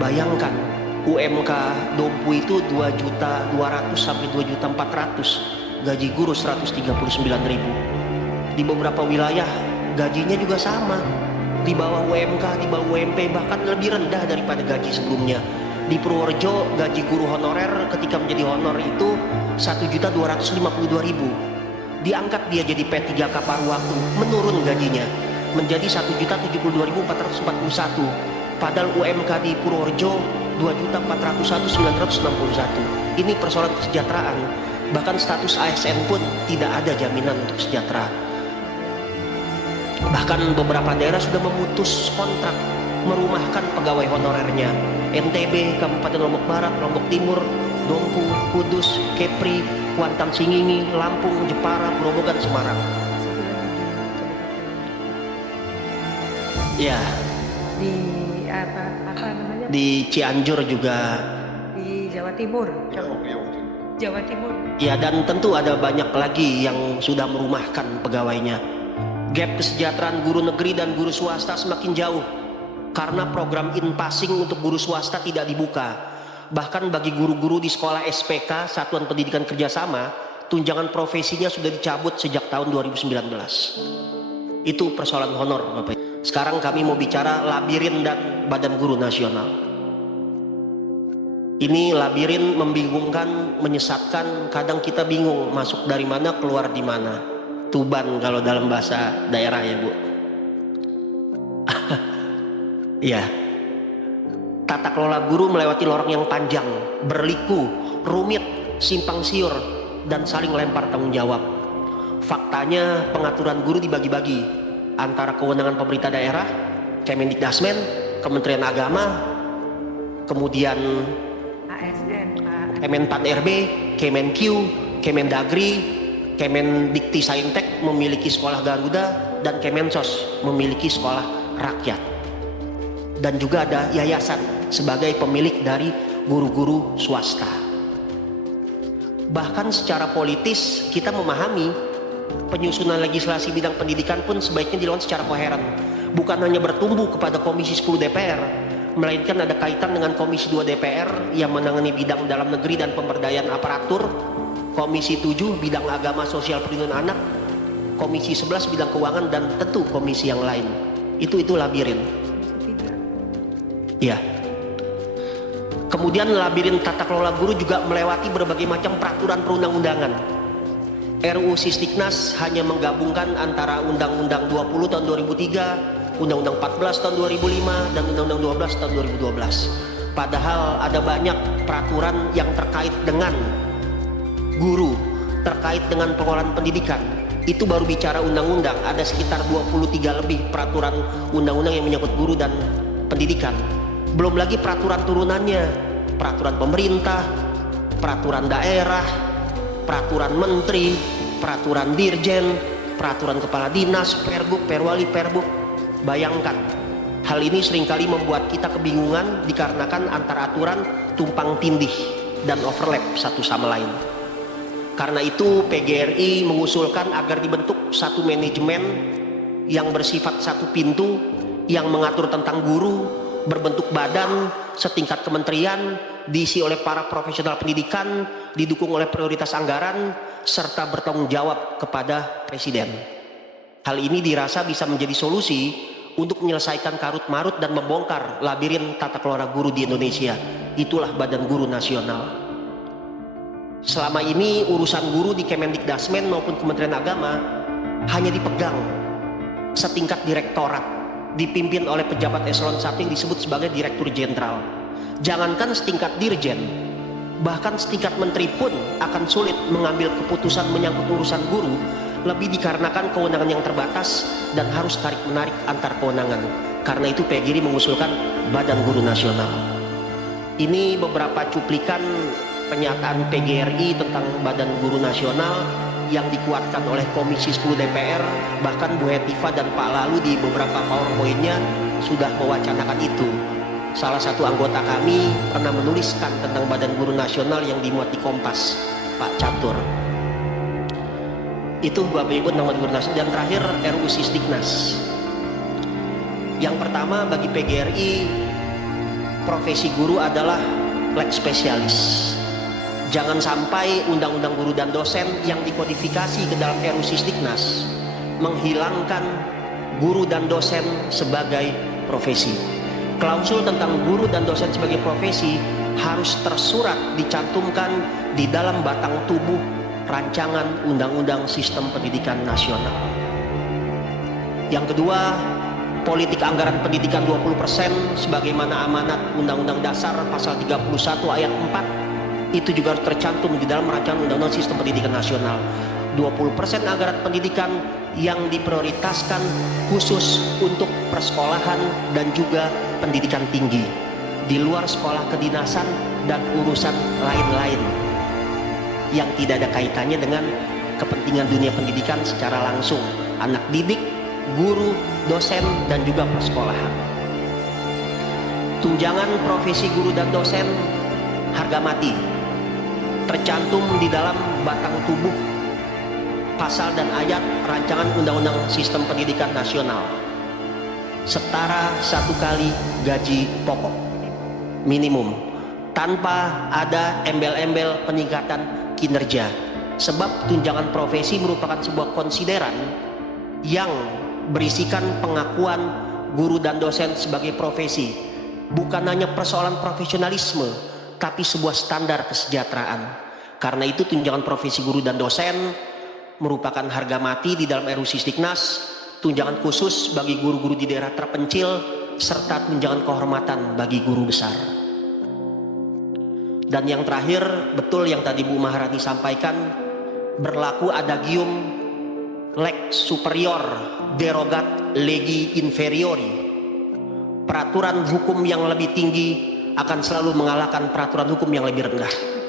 Bayangkan UMK Dompu itu 2.200.000 sampai 2.400.000, gaji guru 139.000. Di beberapa wilayah gajinya juga sama, di bawah UMK, di bawah UMP, bahkan lebih rendah daripada gaji sebelumnya. Di Purworejo gaji guru honorer ketika menjadi honor itu 1.252.000. Diangkat dia jadi P3K paruh waktu, menurun gajinya menjadi 1.072.441. Padahal UMK di Purworejo 2.401.961. Ini persoalan kesejahteraan. Bahkan status ASN pun tidak ada jaminan untuk sejahtera. Bahkan beberapa daerah sudah memutus kontrak merumahkan pegawai honorernya. NTB, Kabupaten Lombok Barat, Lombok Timur, Dompu, Kudus, Kepri, Kuantan Singingi, Lampung, Jepara, Grobogan, Semarang. Ya. Di apa namanya? Di Cianjur juga. Di Jawa Timur. Jawa Timur. Ya, dan tentu ada banyak lagi yang sudah merumahkan pegawainya. Gap kesejahteraan guru negeri dan guru swasta semakin jauh karena program in-passing untuk guru swasta tidak dibuka. Bahkan bagi guru-guru di sekolah SPK, Satuan Pendidikan Kerjasama, tunjangan profesinya sudah dicabut sejak tahun 2019. Itu persoalan honor, Bapak. Sekarang kami mau bicara labirin dan Badan Guru Nasional. Ini labirin membingungkan, menyesatkan, kadang kita bingung masuk dari mana, keluar di mana. Tuban kalau dalam bahasa daerah ya, Bu. Ya. Tata kelola guru melewati lorong yang panjang, berliku, rumit, simpang siur, dan saling lempar tanggung jawab. Faktanya pengaturan guru dibagi-bagi antara kewenangan pemerintah daerah, Kemendikdasmen, Kementerian Agama, kemudian ASN, Kemenpan RB, Kemenq, Kemendagri, Kemendikti Saintek memiliki sekolah Garuda, dan Kemensos memiliki sekolah rakyat. Dan juga ada yayasan sebagai pemilik dari guru-guru swasta. Bahkan secara politis kita memahami penyusunan legislasi bidang pendidikan pun sebaiknya dilakukan secara koheren. Bukan hanya bertumbuh kepada Komisi 10 DPR, melainkan ada kaitan dengan Komisi 2 DPR yang menangani bidang dalam negeri dan pemberdayaan aparatur, Komisi 7 bidang agama, sosial, perlindungan anak, Komisi 11 bidang keuangan, dan tentu komisi yang lain. Itu labirin. Ya. Kemudian labirin tata kelola guru juga melewati berbagai macam peraturan perundang-undangan. RUU Sistiknas hanya menggabungkan antara Undang-Undang 20 tahun 2003, Undang-Undang 14 tahun 2005, dan Undang-Undang 12 tahun 2012. Padahal ada banyak peraturan yang terkait dengan guru, terkait dengan pengelolaan pendidikan. Itu baru bicara undang-undang, ada sekitar 23 lebih peraturan undang-undang yang menyangkut guru dan pendidikan. Belum lagi peraturan turunannya, peraturan pemerintah, peraturan daerah, peraturan menteri, peraturan dirjen, peraturan kepala dinas, perbuk, perwali, perbuk. Bayangkan, hal ini seringkali membuat kita kebingungan dikarenakan antara aturan tumpang tindih dan overlap satu sama lain. Karena itu PGRI mengusulkan agar dibentuk satu manajemen yang bersifat satu pintu yang mengatur tentang guru, berbentuk badan setingkat kementerian, diisi oleh para profesional pendidikan, didukung oleh prioritas anggaran, serta bertanggung jawab kepada Presiden. Hal ini dirasa bisa menjadi solusi untuk menyelesaikan karut-marut dan membongkar labirin tata kelola guru di Indonesia. Itulah Badan Guru Nasional. Selama ini urusan guru di Kemendikdasmen maupun Kementerian Agama hanya dipegang setingkat direktorat, dipimpin oleh pejabat eselon 1 yang disebut sebagai Direktur Jenderal. Jangankan setingkat dirjen, bahkan setingkat menteri pun akan sulit mengambil keputusan menyangkut urusan guru, lebih dikarenakan kewenangan yang terbatas dan harus tarik-menarik antar kewenangan. Karena itu PGRI mengusulkan Badan Guru Nasional. Ini beberapa cuplikan pernyataan PGRI tentang Badan Guru Nasional yang dikuatkan oleh Komisi 10 DPR, bahkan Bu Hetifah dan Pak Lalu di beberapa PowerPoint-nya sudah mewacanakan itu. Salah satu anggota kami pernah menuliskan tentang Badan Guru Nasional yang dimuat di Kompas, Pak Catur. Itu Bapak Ibu tentang Badan Guru Nasional. Dan terakhir RUU Sisdiknas. Yang pertama, bagi PGRI profesi guru adalah lex spesialis. Jangan sampai undang-undang guru dan dosen yang dikodifikasi ke dalam RUU Sisdiknas menghilangkan guru dan dosen sebagai profesi. Klausul tentang guru dan dosen sebagai profesi harus tersurat dicantumkan di dalam batang tubuh rancangan Undang-Undang Sistem Pendidikan Nasional. Yang kedua, politik anggaran pendidikan 20% sebagaimana amanat Undang-Undang Dasar pasal 31 ayat 4 itu juga harus tercantum di dalam rancangan Undang-Undang Sistem Pendidikan Nasional. 20% anggaran pendidikan yang diprioritaskan khusus untuk persekolahan dan juga pendidikan tinggi di luar sekolah kedinasan dan urusan lain-lain yang tidak ada kaitannya dengan kepentingan dunia pendidikan secara langsung, anak didik, guru, dosen, dan juga persekolahan. Tunjangan profesi guru dan dosen harga mati tercantum di dalam batang tubuh pasal dan ayat rancangan Undang-Undang Sistem Pendidikan Nasional. Setara 1 kali gaji pokok minimum tanpa ada embel-embel peningkatan kinerja. Sebab tunjangan profesi merupakan sebuah konsideran yang berisikan pengakuan guru dan dosen sebagai profesi. Bukan hanya persoalan profesionalisme, tapi sebuah standar kesejahteraan. Karena itu tunjangan profesi guru dan dosen merupakan harga mati di dalam RUU Sisdiknas, tunjangan khusus bagi guru-guru di daerah terpencil, serta tunjangan kehormatan bagi guru besar. Dan yang terakhir, betul yang tadi Bu Maharani sampaikan, berlaku adagium lex superior derogat legi inferiori. Peraturan hukum yang lebih tinggi akan selalu mengalahkan peraturan hukum yang lebih rendah.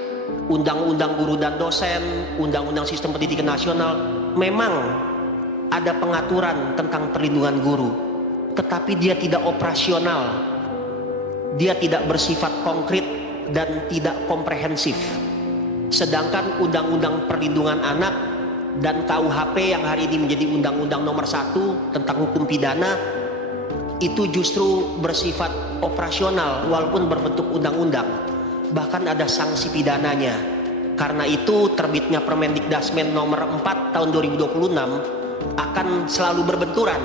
Undang-undang guru dan dosen, Undang-Undang Sistem Pendidikan Nasional memang ada pengaturan tentang perlindungan guru, tetapi dia tidak operasional, dia tidak bersifat konkret dan tidak komprehensif. Sedangkan Undang-Undang Perlindungan Anak dan KUHP yang hari ini menjadi Undang-Undang nomor 1 tentang hukum pidana itu justru bersifat operasional walaupun berbentuk undang-undang. Bahkan ada sanksi pidananya. Karena itu terbitnya Permendikdasmen nomor 4 tahun 2026 akan selalu berbenturan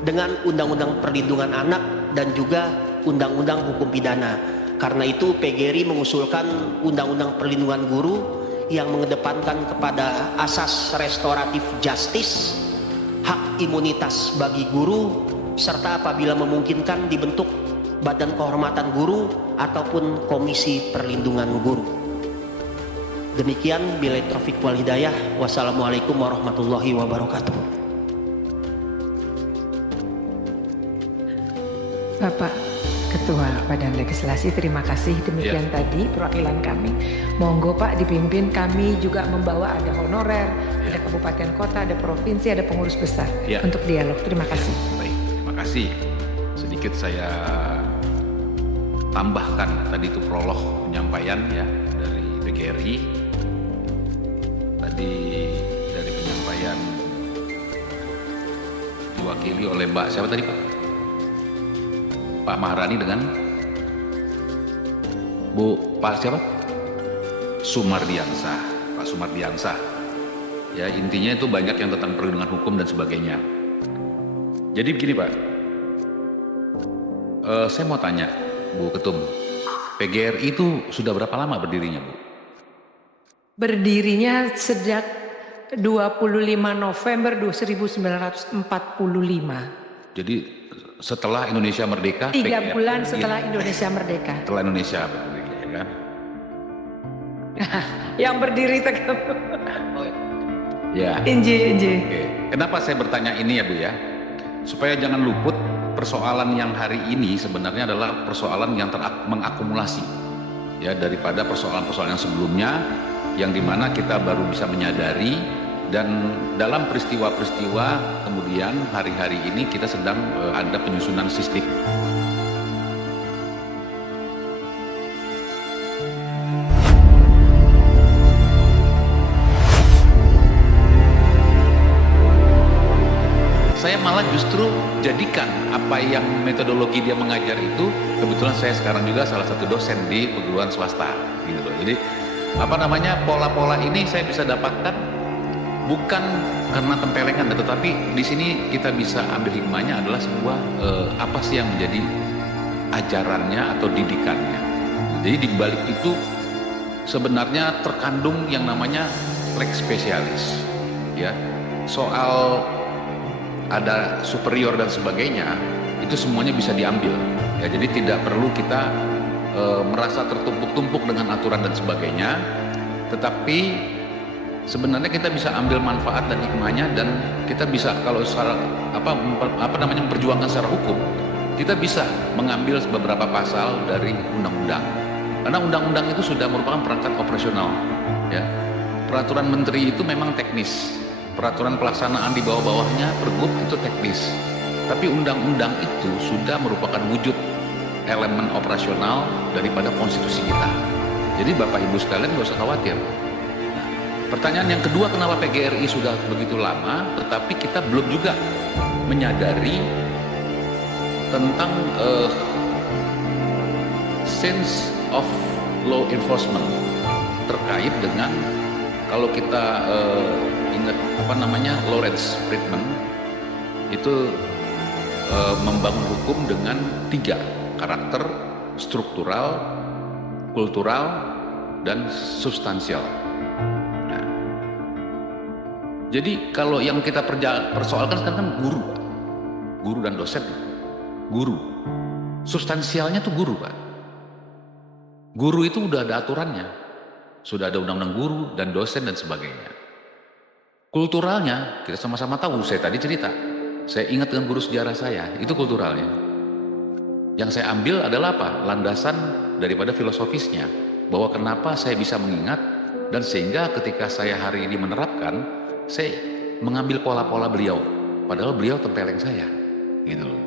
dengan Undang-Undang Perlindungan Anak dan juga Undang-Undang Hukum Pidana. Karena itu PGRI mengusulkan Undang-Undang Perlindungan Guru yang mengedepankan kepada asas restoratif justice, hak imunitas bagi guru, serta apabila memungkinkan dibentuk Badan Kehormatan Guru ataupun Komisi Perlindungan Guru. Demikian, billahi taufiq wal hidayah. Wassalamualaikum warahmatullahi wabarakatuh. Bapak Ketua Badan Legislasi, terima kasih. Demikian tadi perwakilan kami. Monggo Pak dipimpin, kami juga membawa ada honorer, ada kabupaten kota, ada provinsi, ada pengurus besar untuk dialog. Terima kasih. Baik, terima kasih. Sedikit saya tambahkan, tadi itu prolog penyampaian ya dari PGRI. Tadi dari penyampaian diwakili oleh Mbak siapa tadi Pak? Pak Maharani dengan Pak siapa? Sumardiansah, Pak Sumardiansah. Ya, intinya itu banyak yang tentang perlindungan hukum dan sebagainya. Jadi begini Pak, saya mau tanya Bu Ketum, PGRI itu sudah berapa lama berdirinya Bu? Berdirinya sejak 25 November 1945. Jadi setelah Indonesia merdeka? 3 bulan setelah Indonesia merdeka. Setelah Indonesia merdeka, ya kan? Yang berdiri tegak. Ya. Inji. Oke. Kenapa saya bertanya ini ya Bu ya? Supaya jangan luput, persoalan yang hari ini sebenarnya adalah persoalan yang mengakumulasi ya daripada persoalan-persoalan yang sebelumnya, yang dimana kita baru bisa menyadari Dan dalam peristiwa-peristiwa kemudian hari-hari ini kita sedang ada penyusunan sistem. Saya malah justru jadikan apa yang metodologi dia mengajar itu, kebetulan saya sekarang juga salah satu dosen di perguruan swasta gitu loh. Jadi pola-pola ini saya bisa dapatkan bukan karena tempelengan, tetapi di sini kita bisa ambil hikmahnya adalah sebuah apa sih yang menjadi ajarannya atau didikannya. Jadi di balik itu sebenarnya terkandung yang namanya lex specialis, ya. Soal ada superior dan sebagainya, itu semuanya bisa diambil. Ya, jadi tidak perlu kita merasa tertumpuk-tumpuk dengan aturan dan sebagainya, tetapi sebenarnya kita bisa ambil manfaat dan hikmahnya, dan kita bisa kalau secara memperjuangkan secara hukum, kita bisa mengambil beberapa pasal dari undang-undang. Karena undang-undang itu sudah merupakan perangkat operasional, ya. Peraturan menteri itu memang teknis, peraturan pelaksanaan di bawah-bawahnya pergub itu teknis, tapi undang-undang itu sudah merupakan wujud elemen operasional daripada konstitusi kita. Jadi Bapak Ibu sekalian nggak usah khawatir. Nah, pertanyaan yang kedua, kenapa PGRI sudah begitu lama tetapi kita belum juga menyadari tentang sense of law enforcement terkait dengan, kalau kita ingat Lawrence Friedman itu membangun hukum dengan 3 karakter: struktural, kultural, dan substansial. Nah, jadi kalau yang kita persoalkan sekarang kan guru dan dosen. Guru, substansialnya tuh guru, Pak. Guru itu udah ada aturannya, sudah ada undang-undang guru dan dosen dan sebagainya. Kulturalnya kita sama-sama tahu, saya tadi cerita, saya ingat dengan guru sejarah saya, itu kulturalnya. Yang saya ambil adalah apa? Landasan daripada filosofisnya, bahwa kenapa saya bisa mengingat, dan sehingga ketika saya hari ini menerapkan, saya mengambil pola-pola beliau, padahal beliau tempeleng saya, gitu loh.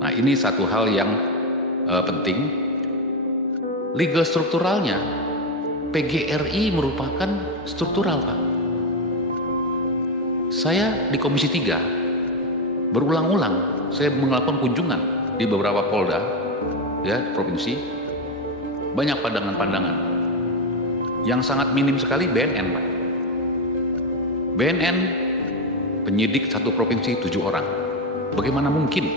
Nah, ini satu hal yang penting. Legal strukturalnya, PGRI merupakan struktural, Pak. Saya di Komisi 3 berulang-ulang saya melakukan kunjungan di beberapa polda, ya, provinsi. Banyak pandangan-pandangan yang sangat minim sekali. BNN, Pak. BNN penyidik satu provinsi 7 orang. Bagaimana mungkin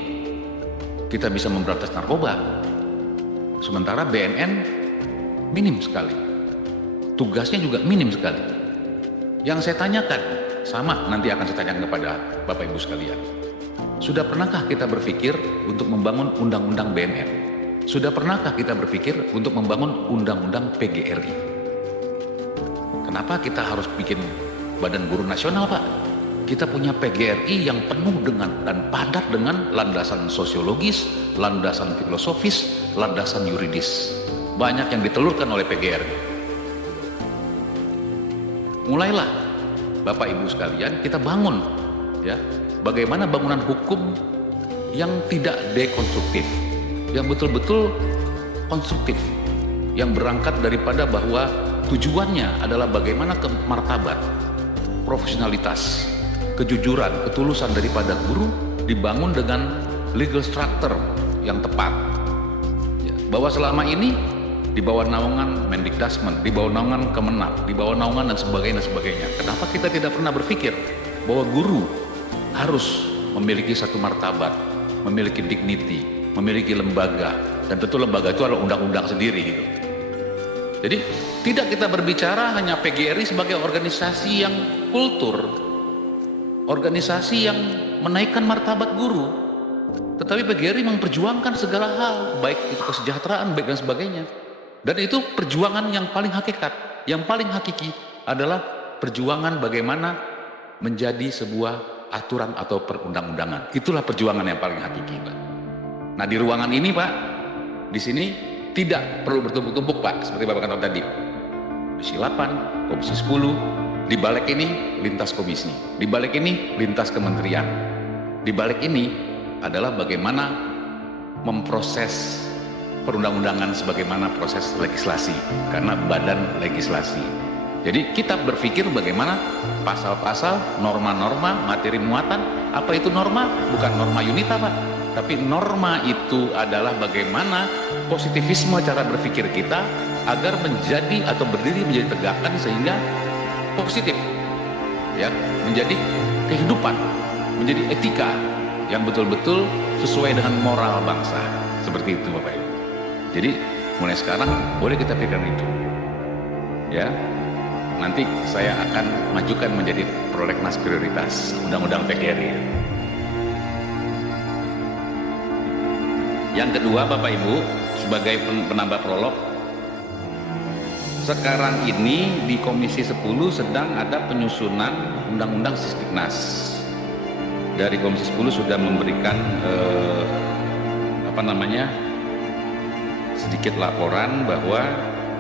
kita bisa memberantas narkoba sementara BNN minim sekali, tugasnya juga minim sekali. Yang saya tanyakan sama, nanti akan saya tanyakan kepada Bapak Ibu sekalian. Sudah pernahkah kita berpikir untuk membangun undang-undang BNN? Sudah pernahkah kita berpikir untuk membangun undang-undang PGRI? Kenapa kita harus bikin Badan Guru Nasional, Pak? Kita punya PGRI yang penuh dengan dan padat dengan landasan sosiologis, landasan filosofis, landasan yuridis. Banyak yang ditelurkan oleh PGRI. Mulailah Bapak Ibu sekalian kita bangun, ya, bagaimana bangunan hukum yang tidak dekonstruktif, yang betul-betul konstruktif, yang berangkat daripada bahwa tujuannya adalah bagaimana martabat, profesionalitas, kejujuran, ketulusan daripada guru dibangun dengan legal structure yang tepat, ya, bahwa selama ini di bawah naungan Mendikdasmen, di bawah naungan Kemenak, di bawah naungan dan sebagainya. Kenapa kita tidak pernah berpikir bahwa guru harus memiliki satu martabat, memiliki dignity, memiliki lembaga, dan tentu lembaga itu adalah undang-undang sendiri gitu. Jadi tidak kita berbicara hanya PGRI sebagai organisasi yang kultur, organisasi yang menaikkan martabat guru, tetapi PGRI memperjuangkan segala hal, baik itu kesejahteraan, baik dan sebagainya. Dan itu perjuangan yang paling hakikat, yang paling hakiki adalah perjuangan bagaimana menjadi sebuah aturan atau perundang-undangan. Itulah perjuangan yang paling hakiki, Pak. Nah, di ruangan ini, Pak, di sini tidak perlu bertumpuk-tumpuk, Pak, seperti Bapak katakan tadi. Komisi 8, Komisi 10, Di balik ini lintas komisi, di balik ini lintas kementerian, di balik ini adalah bagaimana memproses perundang-undangan sebagaimana proses legislasi, karena badan legislasi. Jadi kita berpikir bagaimana pasal-pasal, norma-norma, materi muatan. Apa itu norma? Bukan norma UNITA, Pak, tapi norma itu adalah bagaimana positivisme cara berpikir kita agar menjadi atau berdiri menjadi tegakkan sehingga positif, ya, menjadi kehidupan, menjadi etika yang betul-betul sesuai dengan moral bangsa. Seperti itu, Bapak Ibu. Jadi mulai sekarang boleh kita pikirkan itu, ya. Nanti saya akan majukan menjadi prolegnas prioritas undang-undang PGRI. Yang kedua, Bapak Ibu, sebagai penambah prolog, sekarang ini di Komisi 10 sedang ada penyusunan Undang-Undang Sisdiknas. Dari Komisi 10 sudah memberikan sedikit laporan bahwa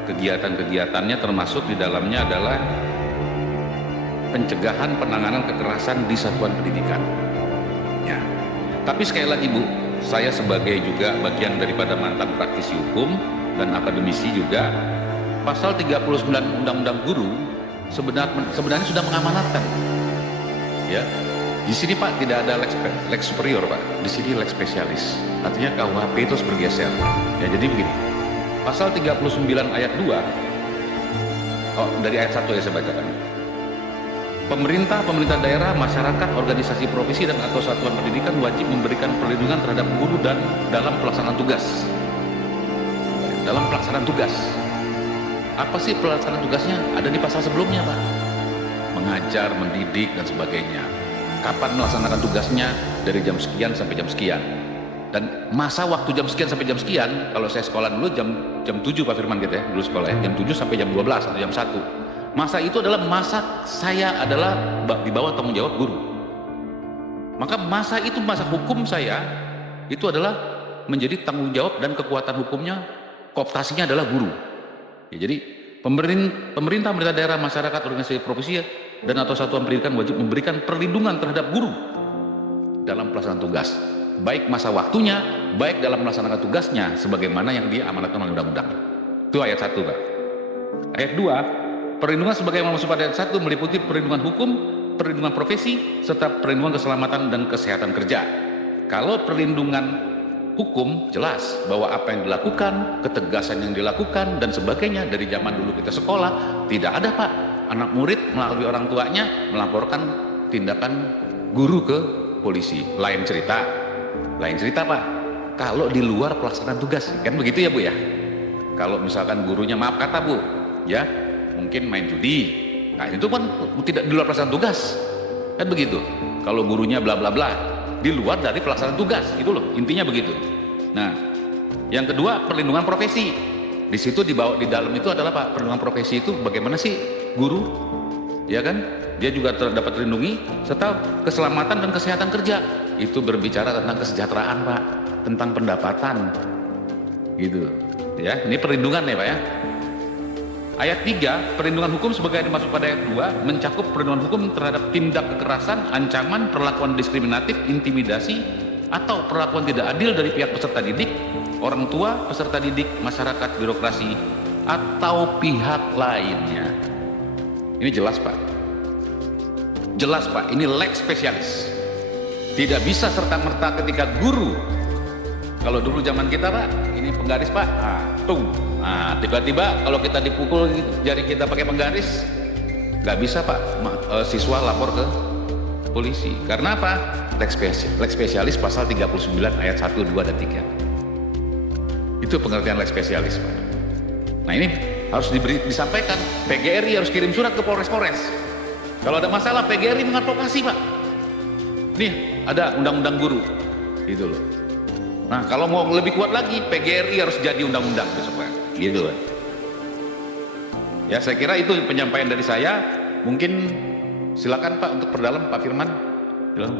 kegiatan-kegiatannya termasuk di dalamnya adalah pencegahan penanganan kekerasan di satuan pendidikan. Ya. Tapi sekali lagi Bu, saya sebagai juga bagian daripada mantan praktisi hukum dan akademisi juga, pasal 39 Undang-Undang Guru sebenarnya sudah mengamanatkan. Ya. Di sini Pak tidak ada lex superior Pak, di sini lex spesialis. Artinya KUHP itu harus bergeser. Ya, jadi begini. Pasal 39 ayat 2, dari ayat 1 ya saya bacakan. Pemerintah daerah, masyarakat, organisasi profesi dan atau satuan pendidikan wajib memberikan perlindungan terhadap guru dan dalam pelaksanaan tugas. Dalam pelaksanaan tugas. Apa sih pelaksanaan tugasnya? Ada di pasal sebelumnya, Pak. Mengajar, mendidik, dan sebagainya. Kapan melaksanakan tugasnya? Dari jam sekian sampai jam sekian. Dan masa waktu jam sekian sampai jam sekian, kalau saya sekolah dulu jam 7 Pak Firman gitu ya, dulu sekolah ya, jam 7 sampai jam 12 atau jam 1. Masa itu adalah masa saya adalah di bawah tanggung jawab guru. Maka masa itu, masa hukum saya, itu adalah menjadi tanggung jawab dan kekuatan hukumnya, kooptasinya adalah guru. Ya, jadi pemerintah daerah, masyarakat, organisasi profesi dan atau satuan pendidikan wajib memberikan perlindungan terhadap guru dalam pelaksanaan tugas, baik masa waktunya, baik dalam melaksanakan tugasnya sebagaimana yang diamanatkan oleh undang-undang. Itu ayat 1, Pak. Ayat 2, perlindungan sebagaimana maksud pada ayat 1 meliputi perlindungan hukum, perlindungan profesi, serta perlindungan keselamatan dan kesehatan kerja. Kalau perlindungan hukum jelas bahwa apa yang dilakukan, ketegasan yang dilakukan dan sebagainya dari zaman dulu kita sekolah tidak ada Pak. Anak murid melalui orang tuanya melaporkan tindakan guru ke polisi. Lain cerita Pak. Kalau di luar pelaksanaan tugas, kan begitu ya Bu ya. Kalau misalkan gurunya maaf kata Bu, ya mungkin main judi, nah itu kan tidak di luar pelaksanaan tugas, kan begitu. Kalau gurunya bla bla bla, di luar dari pelaksanaan tugas, itu loh intinya begitu. Nah, yang kedua perlindungan profesi. Di situ di dalam itu adalah Pak, perlindungan profesi itu bagaimana sih guru, ya kan? Dia juga dapat terlindungi serta keselamatan dan kesehatan kerja. Itu berbicara tentang kesejahteraan Pak, tentang pendapatan, gitu. Ya, ini perlindungan ya Pak ya. Ayat 3, perlindungan hukum sebagai dimaksud pada ayat 2 mencakup perlindungan hukum terhadap tindak kekerasan, ancaman, perlakuan diskriminatif, intimidasi, atau perlakuan tidak adil dari pihak peserta didik, orang tua, peserta didik, masyarakat, birokrasi, atau pihak lainnya. Ini jelas Pak. Jelas Pak, ini lex spesialis. Tidak bisa serta-merta ketika guru, kalau dulu zaman kita Pak, ini penggaris Pak, nah tiba-tiba kalau kita dipukul jari kita pakai penggaris, nggak bisa Pak, siswa lapor ke polisi. Karena apa? Lex spesialis pasal 39 ayat 1, 2, dan 3. Itu pengertian lex spesialis Pak. Nah ini harus disampaikan, PGRI harus kirim surat ke Polres. Kalau ada masalah PGRI mengadvokasi Pak. Nih ada undang-undang guru, gitu loh. Nah kalau mau lebih kuat lagi, PGRI harus jadi undang-undang besok Pak, gitu kan. Ya saya kira itu penyampaian dari saya. Mungkin silakan Pak untuk perdalam Pak Firman. Silakan.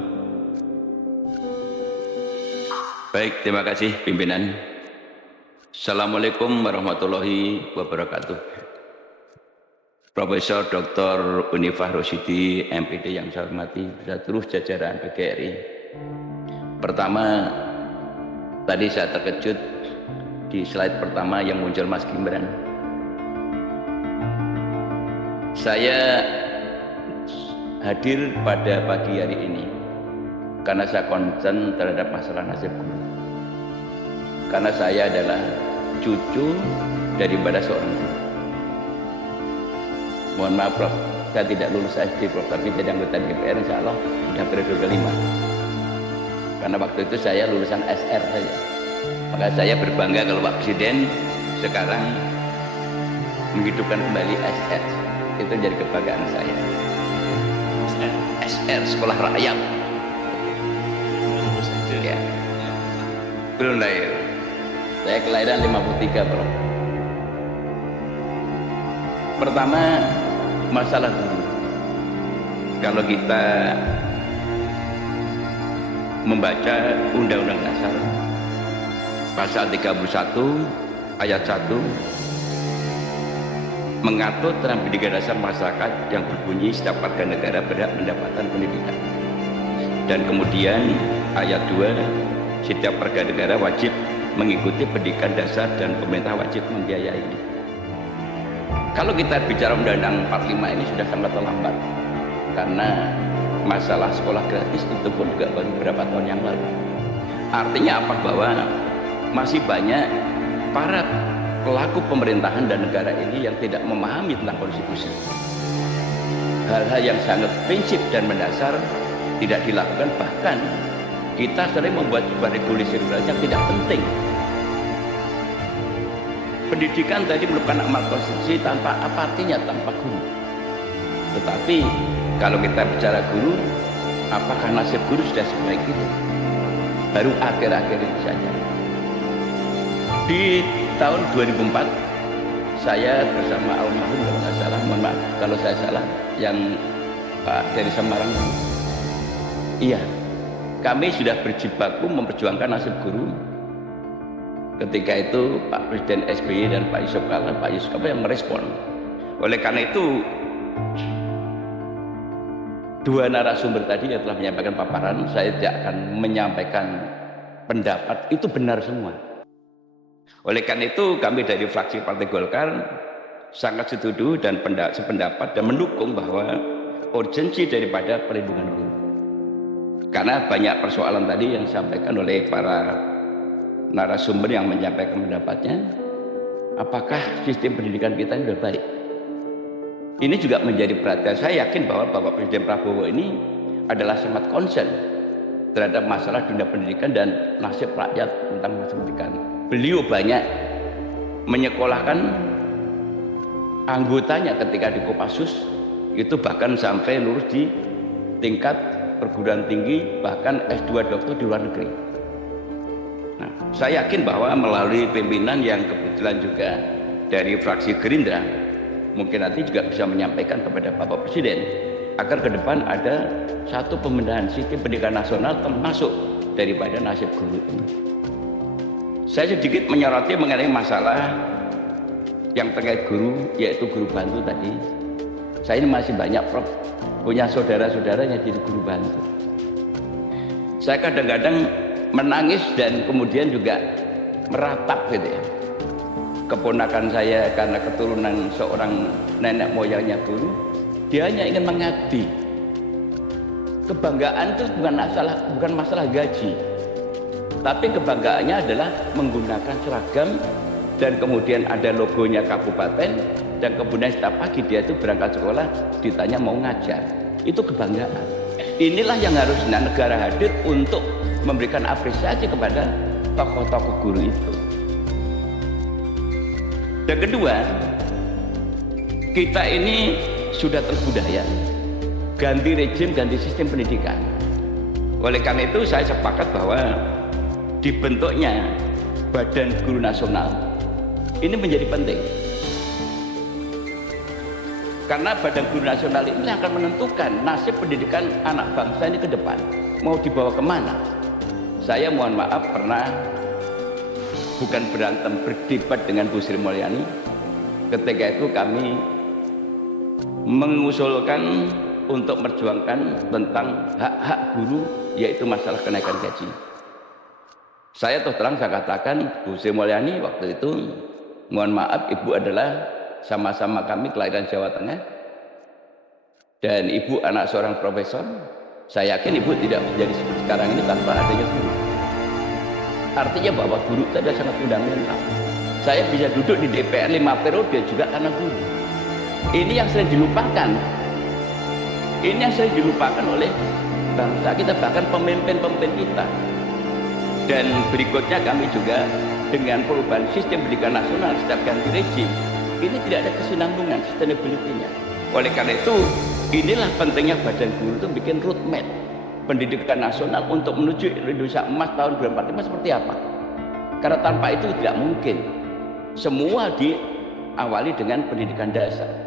Baik, terima kasih pimpinan. Assalamualaikum warahmatullahi wabarakatuh. Profesor Dr. Unifah Rosyidi, MPD yang saya hormati, seluruh jajaran PGRI. Pertama, tadi saya terkejut di slide pertama yang muncul Mas Gibran. Saya hadir pada pagi hari ini karena saya concern terhadap masalah nasib guru. Karena saya adalah cucu daripada seorang guru. Mohon maaf Prof, saya tidak lulus SD Prof, tapi jadi anggota DPR insya Allah sudah periode kelima. Karena waktu itu saya lulusan SR saja. Maka saya berbangga kalau Pak Presiden sekarang menghidupkan kembali SR. Itu jadi kebanggaan saya. SR, Sekolah Rakyat. Ya. Belum lahir. Saya kelahiran 53 Prof. Pertama, masalah guru. Kalau kita membaca Undang-Undang Dasar pasal 31 ayat 1 mengatur tentang pendidikan dasar masyarakat yang berbunyi setiap warga negara berhak mendapatkan pendidikan. Dan kemudian ayat 2, setiap warga negara wajib mengikuti pendidikan dasar dan pemerintah wajib membiayainya. Kalau kita bicara Undang-Undang 45 ini sudah sangat terlambat, karena masalah sekolah gratis itu pun juga baru beberapa tahun yang lalu. Artinya apa? Bahwa masih banyak para pelaku pemerintahan dan negara ini yang tidak memahami tentang konstitusi. Hal-hal yang sangat prinsip dan mendasar tidak dilakukan, bahkan kita sering membuat sebuah regulasi-regulasi yang tidak penting. Pendidikan tadi merupakan amal konstitusi, tanpa apa artinya tanpa guru. Tetapi kalau kita bicara guru, apakah nasib guru sudah sebaik itu? Baru akhir-akhir ini saja. Di tahun 2004 saya bersama almarhum, kalau nggak salah, mohon maaf kalau saya salah, yang Pak dari Semarang. Iya, kami sudah berjibaku memperjuangkan nasib guru. Ketika itu Pak Presiden SBY dan Pak Yusuf Kala yang merespon. Oleh karena itu, dua narasumber tadi yang telah menyampaikan paparan, saya tidak akan menyampaikan pendapat, itu benar semua. Oleh karena itu, kami dari fraksi Partai Golkar sangat setuju dan sependapat dan mendukung bahwa urgensi daripada perlindungan guru. Karena banyak persoalan tadi yang disampaikan oleh para narasumber yang menyampaikan pendapatnya, apakah sistem pendidikan kita ini sudah baik? Ini juga menjadi perhatian. Saya yakin bahwa Bapak Presiden Prabowo ini adalah sangat concern terhadap masalah dunia pendidikan dan nasib rakyat tentang masalah pendidikan. Beliau banyak menyekolahkan anggotanya ketika di Kopassus, itu bahkan sampai lulus di tingkat perguruan tinggi, bahkan S2 doktor di luar negeri. Nah, saya yakin bahwa melalui pimpinan yang kebetulan juga dari fraksi Gerindra, mungkin nanti juga bisa menyampaikan kepada Bapak Presiden agar ke depan ada satu pembenahan sistem pendidikan nasional termasuk daripada nasib guru ini. Saya sedikit menyoroti mengenai masalah yang terkait guru, yaitu guru bantu tadi. Saya ini masih banyak Prof, punya saudara-saudara yang jadi guru bantu. Saya kadang-kadang menangis dan kemudian juga meratap gitu ya. Keponakan saya karena keturunan seorang nenek moyangnya guru, dia hanya ingin mengabdi. Kebanggaan itu bukan masalah gaji, tapi kebanggaannya adalah menggunakan seragam dan kemudian ada logonya kabupaten, dan kemudian setiap pagi dia itu berangkat sekolah ditanya mau ngajar. Itu kebanggaan. Inilah yang harusnya negara hadir untuk memberikan apresiasi kepada tokoh-tokoh guru itu. Dan kedua, kita ini sudah terbudaya ganti rejim, ganti sistem pendidikan. Oleh karena itu saya sepakat bahwa dibentuknya Badan Guru Nasional ini menjadi penting. Karena Badan Guru Nasional ini akan menentukan nasib pendidikan anak bangsa ini ke depan. Mau dibawa kemana? Saya mohon maaf pernah bukan berantem, berdebat dengan Bu Sri Mulyani. Ketika itu kami mengusulkan untuk memperjuangkan tentang hak-hak guru, yaitu masalah kenaikan gaji. Saya terus terang saya katakan, Bu Sri Mulyani waktu itu, mohon maaf, Ibu adalah sama-sama kami kelahiran Jawa Tengah, dan Ibu anak seorang profesor. Saya yakin Ibu tidak menjadi seperti sekarang ini tanpa adanya guru. Artinya bahwa guru itu adalah sangat fundamental. Saya bisa duduk di DPR 5 periode juga karena guru. Ini yang sering dilupakan. Ini yang sering dilupakan oleh bangsa kita, bahkan pemimpin-pemimpin kita. Dan berikutnya kami juga dengan perubahan sistem pendidikan nasional setiap ganti rejim, ini tidak ada kesinambungan sustainability-nya. Oleh karena itu, inilah pentingnya Badan Guru itu bikin roadmap pendidikan nasional untuk menuju Indonesia Emas tahun 2045 seperti apa. Karena tanpa itu tidak mungkin. Semua diawali dengan pendidikan dasar.